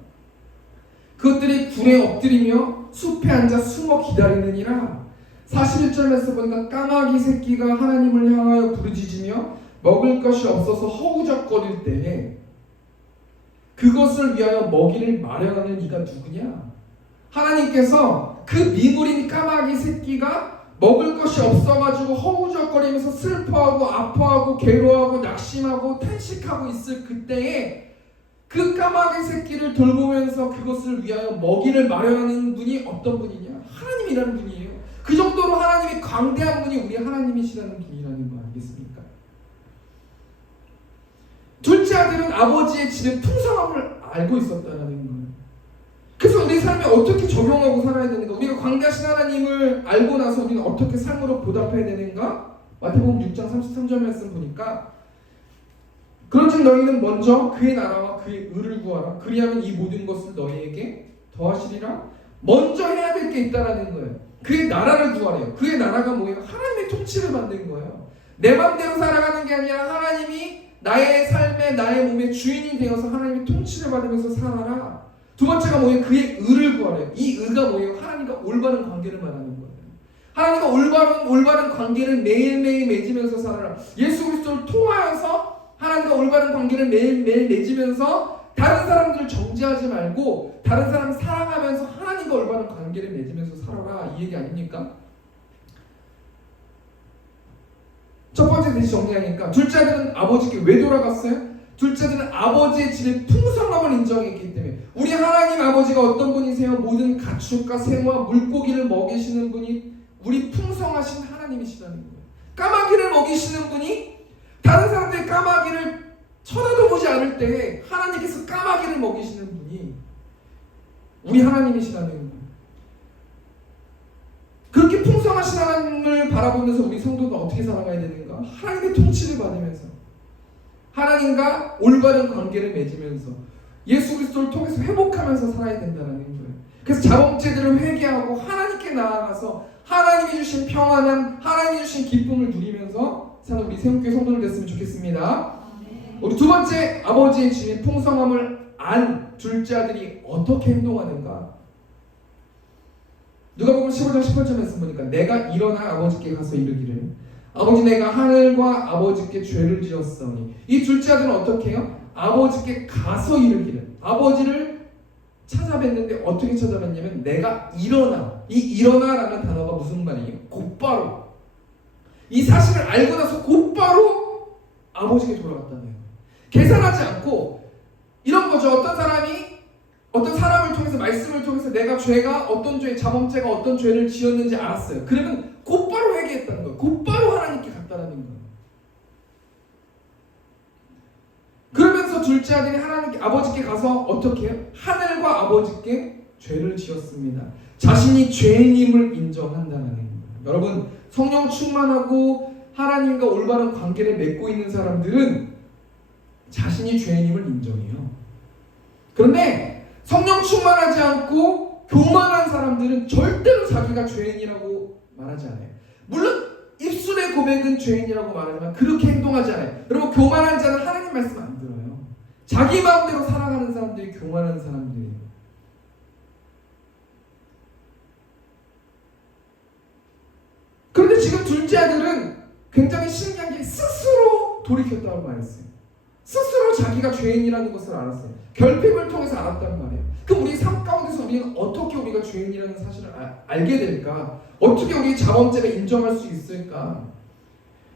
그것들이 굴에 엎드리며 숲에 앉아 숨어 기다리느니라. 41절 말씀 보니까 까마귀 새끼가 하나님을 향하여 부르짖으며 먹을 것이 없어서 허우적거릴 때에 그것을 위하여 먹이를 마련하는 이가 누구냐? 하나님께서 그 미물인 까마귀 새끼가 먹을 것이 없어가지고 허우적거리면서 슬퍼하고 아파하고 괴로워하고 낙심하고 탄식하고 있을 그때에 그 까마귀 새끼를 돌보면서 그것을 위하여 먹이를 마련하는 분이 어떤 분이냐? 하나님이라는 분이에요. 그 정도로 하나님이 광대한 분이 우리 하나님이시라는 분이라는 거 아니겠습니까? 둘째 아들은 아버지의 집의 풍성함을 알고 있었다는 거예요. 그래서 우리 삶에 어떻게 적용하고 살아야 되는가? 우리가 광대하신 하나님을 알고 나서 우리는 어떻게 삶으로 보답해야 되는가? 마태복음 6장 33절 말씀 보니까 그런즉 너희는 먼저 그의 나라와 그의 의를 구하라. 그리하면 이 모든 것을 너희에게 더하시리라. 먼저 해야 될 게 있다라는 거예요. 그의 나라를 구하래요. 그의 나라가 뭐예요? 하나님의 통치를 받는 거예요. 내 맘대로 살아가는 게 아니라 하나님이 나의 삶에 나의 몸의 주인이 되어서 하나님의 통치를 받으면서 살아라. 두 번째가 뭐예요? 그의 의를 구하래요. 이 의가 뭐예요? 하나님과 올바른 관계를 말하는 거예요. 하나님과 올바른 관계를 매일매일 맺으면서 살아라. 예수 그리스도를 통하여서 하나님과 올바른 관계를 매일매일 맺으면서 다른 사람들을 정죄하지 말고 다른 사람 사랑하면서 하나님과 올바른 관계를 맺으면서 살아라. 이 얘기 아닙니까? 첫 번째 대시 정리하니까 둘째 아들은 아버지께 왜 돌아갔어요? 둘째 아들은 아버지의 집의 풍성함을 인정했기 때문에. 우리 하나님 아버지가 어떤 분이세요? 모든 가축과 새와 물고기를 먹이시는 분이 우리 풍성하신 하나님이시라는 거예요. 까마귀를 먹이시는 분이 다른 사람들의 까마귀를 쳐다도 보지 않을 때 하나님께서 까마귀를 먹이시는 분이 우리 하나님이시라는 거예요. 그렇게 풍성하신 하나님을 바라보면서 우리 성도가 어떻게 살아가야 되는가? 하나님의 통치를 받으면서 하나님과 올바른 관계를 맺으면서 예수 그리스도를 통해서 회복하면서 살아야 된다는 거예요. 그래서 자범죄들을 회개하고 하나님께 나아가서 하나님이 주신 평안함, 하나님이 주신 기쁨을 누리면서 사는 우리 세움교회 성도들 됐으면 좋겠습니다. 우리 두 번째, 아버지의 집의 풍성함을 안 둘째 아들이 어떻게 행동하는가? 누가복음 15장 18절 말씀 보니까 내가 일어나 아버지께 가서 이르기를 아버지 내가 하늘과 아버지께 죄를 지었사오니. 이 둘째 아들은 어떻게 해요? 아버지께 가서 이르기를, 아버지를 찾아뵀는데 어떻게 찾아뵀냐면 내가 일어나. 이 일어나라는 단어가 무슨 말이에요? 곧바로. 이 사실을 알고 나서 곧바로 아버지께 돌아갔다는 거예요. 계산하지 않고 이런 거죠. 어떤 사람을 통해서, 말씀을 통해서 내가 죄가 어떤 죄, 자범죄가 어떤 죄를 지었는지 알았어요. 그러면 곧바로 회개했다는 거예요. 곧바로 하나님께 갔다라는 거예요. 그러면서 둘째 아들이 하나님께, 아버지께 가서 어떻게 해요? 하늘과 아버지께 죄를 지었습니다. 자신이 죄인임을 인정한다는 거예요. 여러분, 성령 충만하고 하나님과 올바른 관계를 맺고 있는 사람들은 자신이 죄인임을 인정해요. 그런데 성령 충만하지 않고 교만한 사람들은 절대로 자기가 죄인이라고 말하지 않아요. 물론 입술의 고백은 죄인이라고 말하지만 그렇게 행동하지 않아요. 여러분, 교만한 자는 하나님 말씀 안 들어요. 자기 마음대로 살아가는 사람들이 교만한 사람들이에요. 그런데 지금 둘째 아들은 굉장히 신기한 게 스스로 돌이켰다고 말했어요. 스스로 자기가 죄인이라는 것을 알았어요. 결핍을 통해서 알았단 말이에요. 그럼 우리 삶 가운데서 우리는 어떻게 우리가 죄인이라는 사실을 알게 될까? 어떻게 우리 자범죄를 인정할 수 있을까?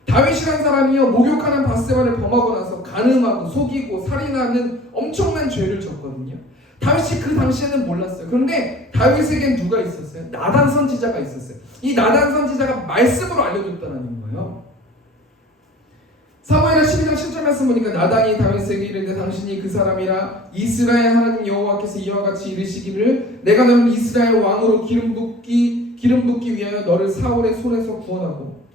다윗이라는 사람이요, 목욕하는 밧세바를 범하고 나서 간음하고 속이고 살인하는 엄청난 죄를 졌거든요. 다윗이 그 당시에는 몰랐어요. 그런데 다윗에겐 누가 있었어요? 나단 선지자가 있었어요. 이 나단 선지자가 말씀으로 알려줬다는 거예요. 사무엘하 12장 7절 말씀 보니까 나단이 다윗에게 이르되 당신이 그 사람이라 이스라엘 하나님 여호와께서 이와 같이 이르시기를 내가 너를 이스라엘 왕으로 기름 붓기 위하여 너를 사울의 손에서 구원하고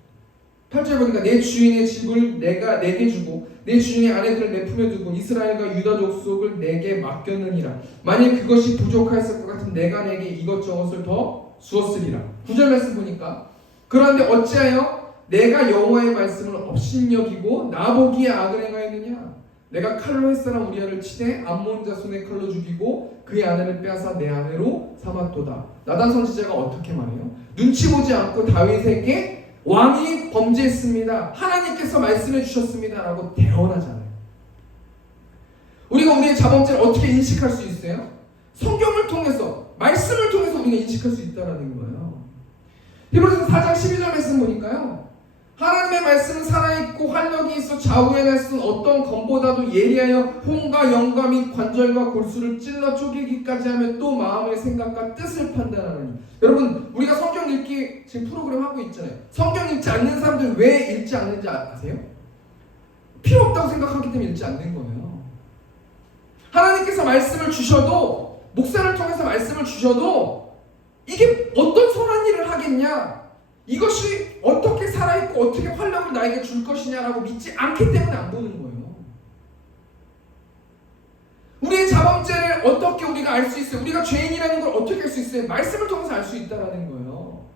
8절 보니까 내 주인의 집을 내가 내게 주고 내 주인의 아내들을 내 품에 두고 이스라엘과 유다 족속을 내게 맡겼느니라. 만일 그것이 부족하였을 것 같으면 내가 내게 이것저것을 더 주었으리라. 9절 말씀 보니까 그런데 어찌하여 내가 여호와의 말씀을 업신여기고 나보기에 악을 행하였느냐? 내가 칼로 햇사람 우리아를 치되 암몬 자손의 칼로 죽이고 그의 아내를 빼앗아 내 아내로 삼았도다. 나단 선지자가 어떻게 말해요? 눈치 보지 않고 다윗에게 왕이 범죄했습니다, 하나님께서 말씀해 주셨습니다 라고 대언하잖아요. 우리가 우리의 자범죄를 어떻게 인식할 수 있어요? 성경을 통해서, 말씀을 통해서 우리가 인식할 수 있다는 거예요. 히브리서 4장 12절 말씀 보니까요, 하나님의 말씀은 살아있고 활력이 있어 좌우의 날씨는 어떤 검보다도 예리하여 혼과 영과 및 관절과 골수를 찔러 쪼개기까지 하며 또 마음의 생각과 뜻을 판단하느니. 여러분, 우리가 성경 읽기 지금 프로그램 하고 있잖아요. 성경 읽지 않는 사람들 왜 읽지 않는지 아세요? 필요 없다고 생각하기 때문에 읽지 않는 거예요. 하나님께서 말씀을 주셔도, 목사를 통해서 말씀을 주셔도 이게 어떤 선한 일을 하겠냐, 이것이 어떻게 살아있고 어떻게 활력을 나에게 줄 것이냐라고 믿지 않기 때문에 안 보는 거예요. 우리의 자범죄를 어떻게 우리가 알 수 있어요? 우리가 죄인이라는 걸 어떻게 알 수 있어요? 말씀을 통해서 알 수 있다는 거예요.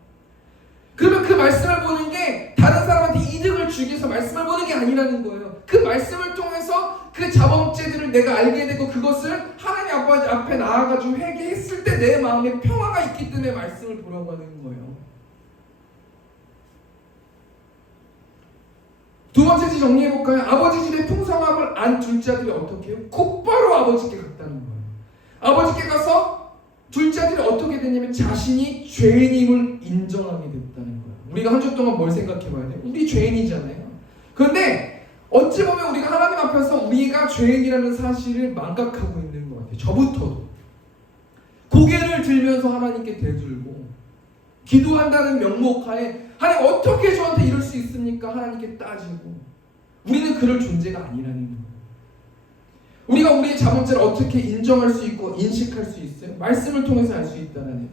그러면 그 말씀을 보는 게 다른 사람한테 이득을 주기 위해서 말씀을 보는 게 아니라는 거예요. 그 말씀을 통해서 그 자범죄들을 내가 알게 되고 그것을 하나님 아버지 앞에 나아가지고 회개했을 때 내 마음에 평화가 있기 때문에 말씀을 보려고 하는 거예요. 두 번째 지 정리해볼까요? 아버지 집에 풍성함을 안 둘째 아들이 어떻게 해요? 곧바로 아버지께 갔다는 거예요. 아버지께 가서 둘째 아들이 어떻게 됐냐면 자신이 죄인임을 인정하게 됐다는 거예요. 우리가 한 주 동안 뭘 생각해봐야 돼요? 우리 죄인이잖아요. 그런데 어찌 보면 우리가 하나님 앞에서 우리가 죄인이라는 사실을 망각하고 있는 것 같아요. 저부터도. 고개를 들면서 하나님께 대들고 기도한다는 명목하에 하나님 어떻게 저한테 이럴 수 있습니까? 하나님께 따지고. 우리는 그럴 존재가 아니라는 거예요. 우리가 우리의 자범죄를 어떻게 인정할 수 있고 인식할 수 있어요? 말씀을 통해서 알 수 있다는 거예요.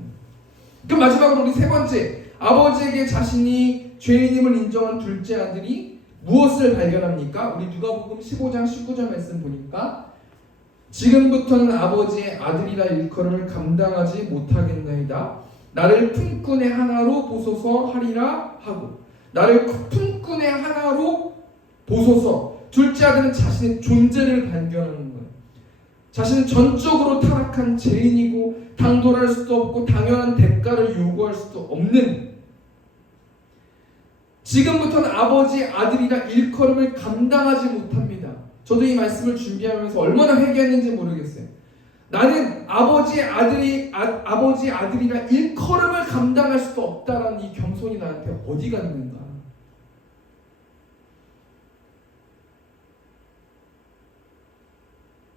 그럼 마지막으로 우리 세 번째, 아버지에게 자신이 죄인임을 인정한 둘째 아들이 무엇을 발견합니까? 우리 누가복음 15장 19절 말씀 보니까 지금부터는 아버지의 아들이라 일컬음을 감당하지 못하겠나이다. 나를 품꾼의 하나로 보소서 하리라 하고, 나를 품꾼의 하나로 보소서. 둘째 아들은 자신의 존재를 발견하는 거예요. 자신은 전적으로 타락한 죄인이고 당돌할 수도 없고 당연한 대가를 요구할 수도 없는, 지금부터는 아버지의 아들이라 일컬음을 감당하지 못합니다. 저도 이 말씀을 준비하면서 얼마나 회개했는지 모르겠어요. 나는 아버지의 아들이라 일컬음을 감당할 수도 없다라는 이 겸손이 나한테 어디가 있는가?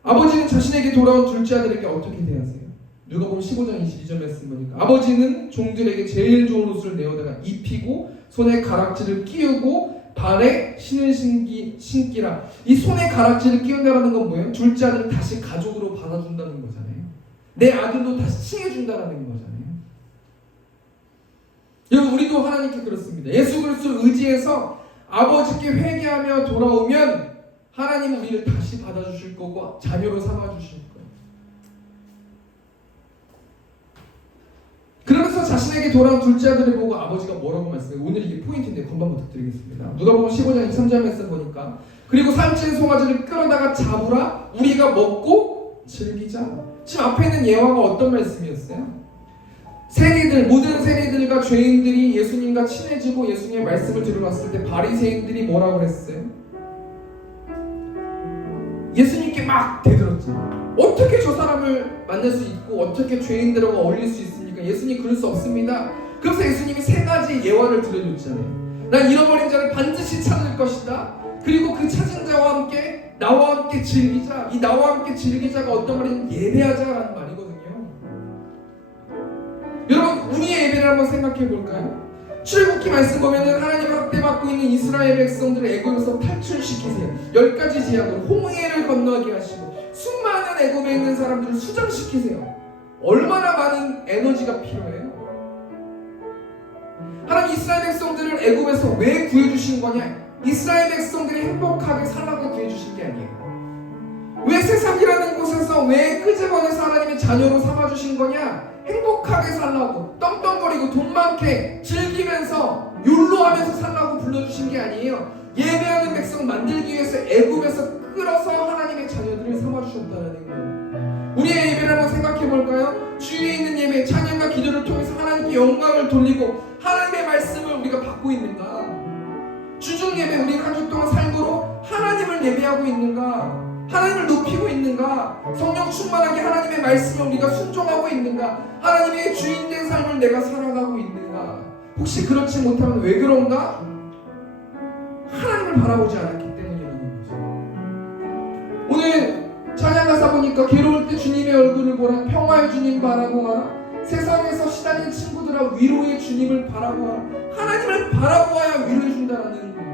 아버지는 자신에게 돌아온 둘째 아들에게 어떻게 대하세요? 누가복음 15장 22절 말씀 보니까 아버지는 종들에게 제일 좋은 옷을 내어다가 입히고 손에 가락지를 끼우고 발에 신을 신기라. 이 손에 가락지를 끼운다는 건 뭐예요? 둘째 아들을 다시 가족으로 받아준다는 거잖아요. 내 아들도 다시 칭해준다는 거잖아요. 여러분, 우리도 하나님께 그렇습니다. 예수 그리스도를 의지해서 아버지께 회개하며 돌아오면 하나님은 우리를 다시 받아주실 거고 자녀로 삼아주실 거예요. 그러면서 자신에게 돌아온 둘째 아들을 보고 아버지가 뭐라고 말씀해요? 오늘 이게 포인트인데 건방 부탁드리겠습니다. 누가복음 15장 23절 말씀 보니까 그리고 살찐 송아지를 끌어다가 잡으라. 우리가 먹고 즐기자. 지금 앞에 있는 예화가 어떤 말씀이었어요? 세리들, 모든 세리들과 죄인들이 예수님과 친해지고 예수님의 말씀을 들어봤을 때 바리새인들이 뭐라고 그랬어요? 예수님께 막 대들었잖아요. 어떻게 저 사람을 만날 수 있고 어떻게 죄인들하고 어울릴 수 있습니까? 예수님 그럴 수 없습니다. 그래서 예수님이 세 가지 예화를 들려줬잖아요. 난 잃어버린 자를 반드시 찾을 것이다. 그리고 그 찾은 자와 함께 나와 함께 즐기자. 이 나와 함께 즐기자가 어떤 말이냐면 예배하자라는 말이거든요. 여러분 우리의 예배를 한번 생각해 볼까요? 출애굽기 말씀 보면은 하나님을 학대받고 있는 이스라엘 백성들을 애굽에서 탈출시키세요. 10가지 제약으로 홍해를 건너게 하시고 수많은 애굽에 있는 사람들을 수장시키세요. 얼마나 많은 에너지가 필요해요? 하나님 이스라엘 백성들을 애굽에서 왜 구해주신 거냐? 이스라엘 백성들이 행복하게 살라고 구해주신 게 아니에요. 왜 세상이라는 곳에서 왜 끄집어내서 하나님의 자녀로 삼아주신 거냐? 행복하게 살라고, 떵떵거리고 돈 많게 즐기면서 욜로하면서 살라고 불러주신 게 아니에요. 예배하는 백성 만들기 위해서 애굽에서 끌어서 하나님의 자녀들을 삼아주셨다는 거예요. 우리의 예배를 한번 생각해 볼까요? 주위에 있는 예배, 찬양과 기도를 통해서 하나님께 영광을 돌리고 하나님의 말씀을 우리가 받고 있는가? 주중 예배, 우리가 한 주 동안 삶으로 하나님을 예배하고 있는가? 하나님을 높이고 있는가? 성령 충만하게 하나님의 말씀을 우리가 순종하고 있는가? 하나님의 주인된 삶을 내가 살아가고 있는가? 혹시 그렇지 못하면 왜 그런가? 하나님을 바라보지 않았기 때문이라는 거죠. 오늘 찬양 가사 보니까 괴로울 때 주님의 얼굴을 보라. 평화의 주님 바라보아라. 세상에서 시달린 친구들아 위로의 주님을 바라보아라. 하나님을 바라보아야 위로해 준다라는 거예요.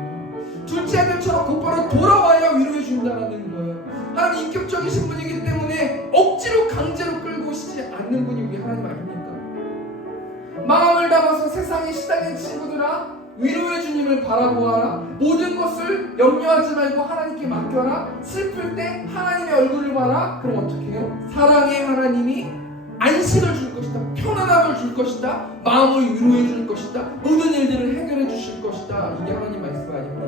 둘째 아들처럼 곧바로 돌아와야 위로해 준다라는 거예요. 하나님 인격적이신 분이기 때문에 억지로 강제로 끌고 오시지 않는 분이 우리 하나님 아닙니까? 마음을 담아서 세상에 시달린 친구들아 위로의 주님을 바라보아라. 모든 것을 염려하지 말고 하나님께 맡겨라. 슬플 때 하나님의 얼굴을 봐라. 그럼 어떻게 해요? 사랑의 하나님이 안식을 줄 것이다. 편안함을 줄 것이다. 마음을 위로해 줄 것이다. 모든 일들을 해결해 주실 것이다. 이게 하나님 말씀 아닙니까?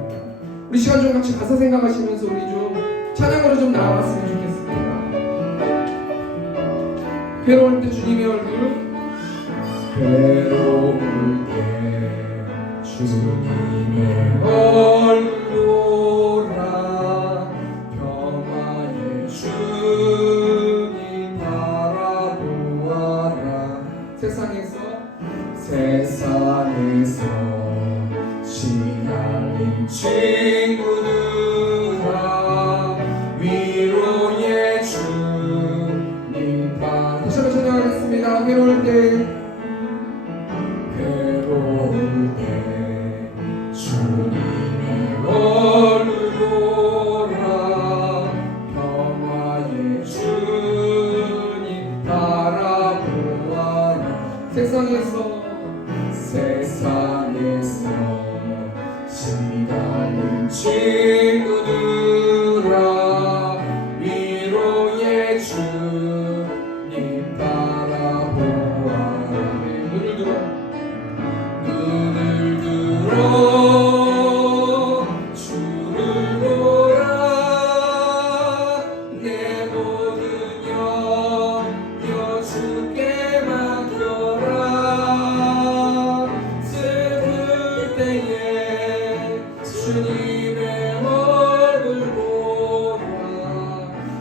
우리 시간 좀 같이 가사 생각하시면서 우리 좀 찬양으로 좀 나아갔으면 좋겠습니다. 괴로울 때 주님의 얼굴, 괴로울 때 주님의 얼굴 보라. 평화의 주님 바라보아라. 세상에서 시달린 친구들아 위로의 주님 바라보아라. 다시 한번 찬양하겠습니다. 괴로울 때 주님의 얼굴 보라. 평화의 주님 바라보아라. 세상에서 시달린 친구들아 위로의 주님 바라보아라. 눈을 들어 주를 보라. 내 모든 염려 주께 맡겨라. 슬플 때에 주님의 얼굴 보라.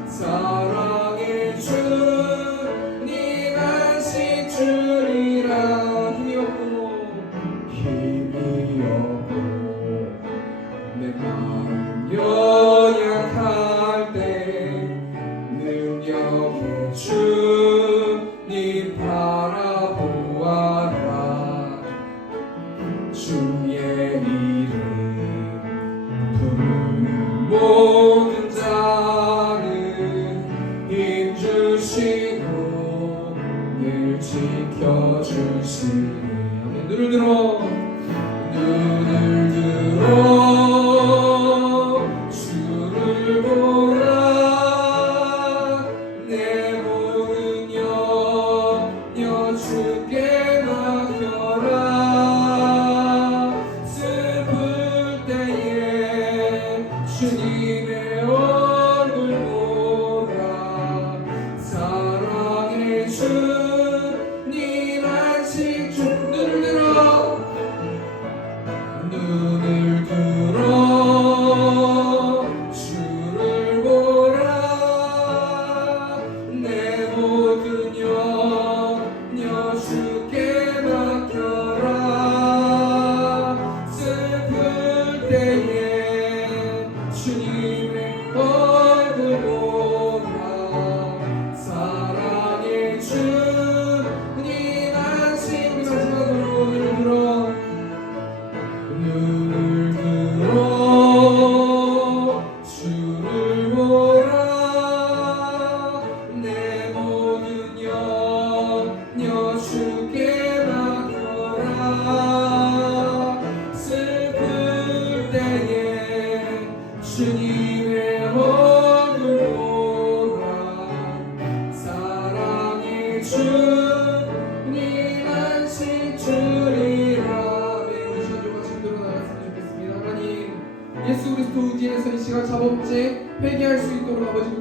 사랑의 주님 안식 주리라. 힘이 없고 내 마음 연약할 때 능력의 주님 바라보아라. 주의 이름 부르는 모든 자는 힘 주시고 늘 지켜주시네. 눈을 들어 주를 보라. 내 모든 염려 주께 맡겨라. 슬플 때에 주님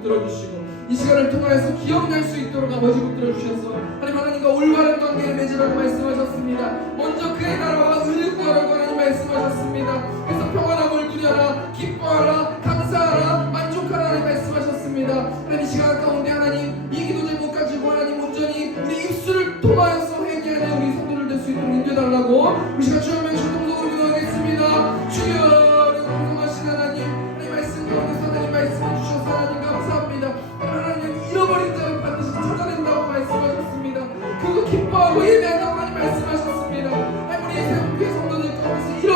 붙들어 주시고 이 시간을 통하여서 기억날 수 있도록 아버지 붙들어 주셔서 하나님과 올바른 관계를 맺으라고 말씀하셨습니다. 먼저 그의 나라와 의를 구하라고 하나님 말씀하셨습니다. 그래서 평안함을 누려라, 기뻐하라, 감사하라, 만족하라 하나님 말씀하셨습니다. 하나님 이 시간 가운데 하나님 이 기도 제목 가지고 하나님 온전히 우리 입술을 통하여서 회개하는 우리 성도를 될 수 있도록 인도해달라고 우리 시간 주여 명시 통성으로 기도하겠습니다. 주여 공성하신 하나님, 하나님 말씀 가운데서 하나님 말씀해 주셔서 하나님 감사합니다. 하나님 잃어버린 자를 반드시 찾아낸다고 말씀하셨습니다. 그거 기뻐하고 예배한다고 하나님 말씀하셨습니다. 하나님 우리 새우교회 성도들 가운데서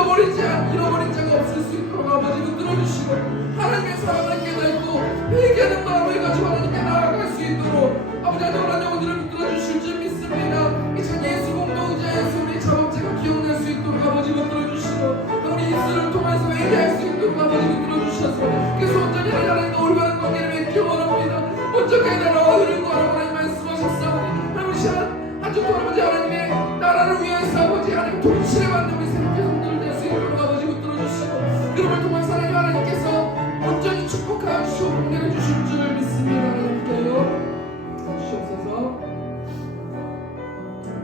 잃어버린 자가 없을 수 있도록 아버지 붙들어주시고 하나님의 사랑을 깨닫고 회개하는 마음을 가지고 하나님께 나아갈 수 있도록 아버지 하나님 영혼들을 붙들어주실 줄 믿습니다. 이 시간 예수 공동체에서 우리 자범죄가 기억날 수 있도록 아버지 붙들어주시고 우리 입술을 통해서 회개할 수 있도록 아버지 붙들어주셔서 그래서 온전히 하나님과 올바른 관계를 맺기 원합니다. 먼저 그의 나라와 의를 구하라고 하나님 말씀하셨사오니 하나님 이 시간 한 주 동안 아버지 하나님의 나라를 위해서 아버지 하나님 통치를 받는 우리 새롭게 성도를 될 수 있도록 아버지 붙들어주시고 그를 통해서 하나님께서 온전히 축복하여 주시고 공개해 주실 줄 믿습니다. 하나님께요 주시옵소서.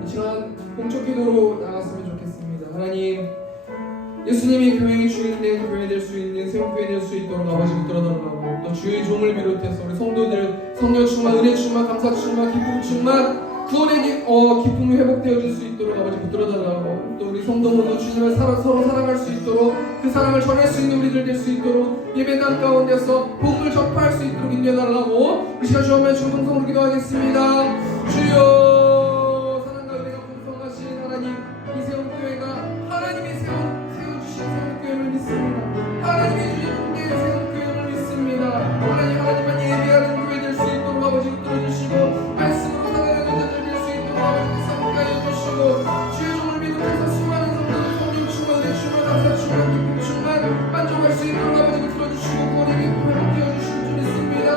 이 시간 공적 기도로 나갔으면 좋겠습니다. 하나님 예수님이 교회의 주인된 교회 될 수 있는 새롭게 될 수 있도록 아버지 붙들어달라고 또 주의 종을 비롯해서 우리 성도들 성령 충만, 은혜 충만, 감사 충만, 기쁨 충만 구원의 기쁨이 회복되어질 수 있도록 아버지 붙들어달라고 또 우리 성도 모두 주님을 서로 사랑할 수 있도록 그 사랑을 전할 수 있는 우리들 될 수 있도록 예배당 가운데서 복음을 전파할 수 있도록 인도해달라고 우리 시간 주엄의 중동성으로 기도하겠습니다. 주여 사랑과 은혜가 풍성하신 하나님 이 세움교회가 하나님이 세워주신 세움교회를 믿습니다. 하나님이 주신 공개의 세움교회를 믿습니다. 하나님만 예배하는 교회 될 수 있도록 아버지 붙들어주시고 말씀으로 살아가는 자들 될 수 있도록 아버지께서 함께하여 주시고 주의 종을 비롯해서 수많은 성도들 성령 충만, 은혜 충만, 감사 충만, 기쁨 충만 만족할 수 있도록 아버지 붙들어주시고 구원의 기쁨 회복되어 주실 줄 믿습니다.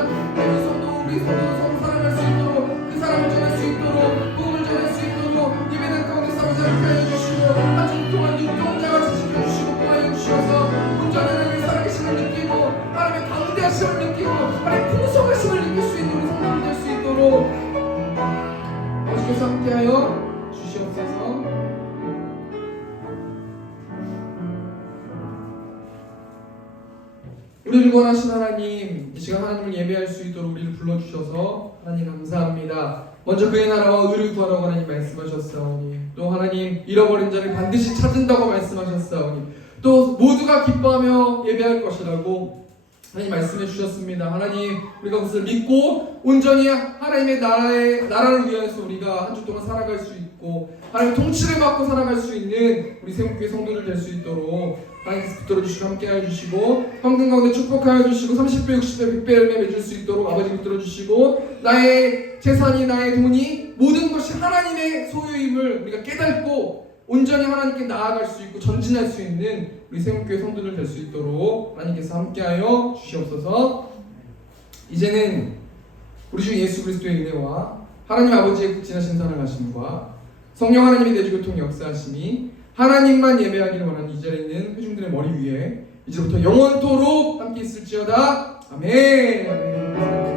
우리 성도 서로 사랑할 수 있도록 그 사랑을 전할 수 있도록 복음을 전할 수 있도록 예배당 가운데 사로잡게 하여 주시고 한 주 동안 눈동자같이 지켜주시고 보호하여 주셔서 온전히 하나님의 살아계심을 느끼고 하나님의 강대하심을 느끼고 하나님의 풍성하심을 느낄 수 있는 우리 성도들 될 수 있도록 아버지께서 함께하여 주시옵소서. 우리를 구원하신 하나님 이 시간 하나님을 예배할 수 있도록 우리를 불러주셔서 하나님 감사합니다. 먼저 그의 나라와 의를 구하라고 하나님 말씀하셨사오니 또 하나님 잃어버린 자를 반드시 찾은다고 말씀하셨사오니 또 모두가 기뻐하며 예배할 것이라고 하나님 말씀해 주셨습니다. 하나님 우리가 그것을 믿고 온전히 하나님의 나라를 위해서 우리가 한 주 동안 살아갈 수 있고 하나님의 통치를 받고 살아갈 수 있는 우리 세움교회 성도들 될 수 있도록 하나님께서 붙들어주시고 함께하여 주시고 황금 가운데 축복하여 주시고 30배, 60배, 100배 열매 맺을 수 있도록 아버지 붙들어주시고 나의 재산이 나의 돈이 모든 것이 하나님의 소유임을 우리가 깨닫고 온전히 하나님께 나아갈 수 있고 전진할 수 있는 우리 세움교회 성도들 될 수 있도록 하나님께서 함께하여 주시옵소서. 이제는 우리 주 예수 그리스도의 은혜와 하나님 아버지의 극진하신 사랑하심과 성령 하나님의 내주교통 역사하심이 하나님만 예배하기를 원하는 이 자리에 있는 회중들의 머리 위에 이제부터 영원토록 함께 있을지어다. 아멘. 아멘.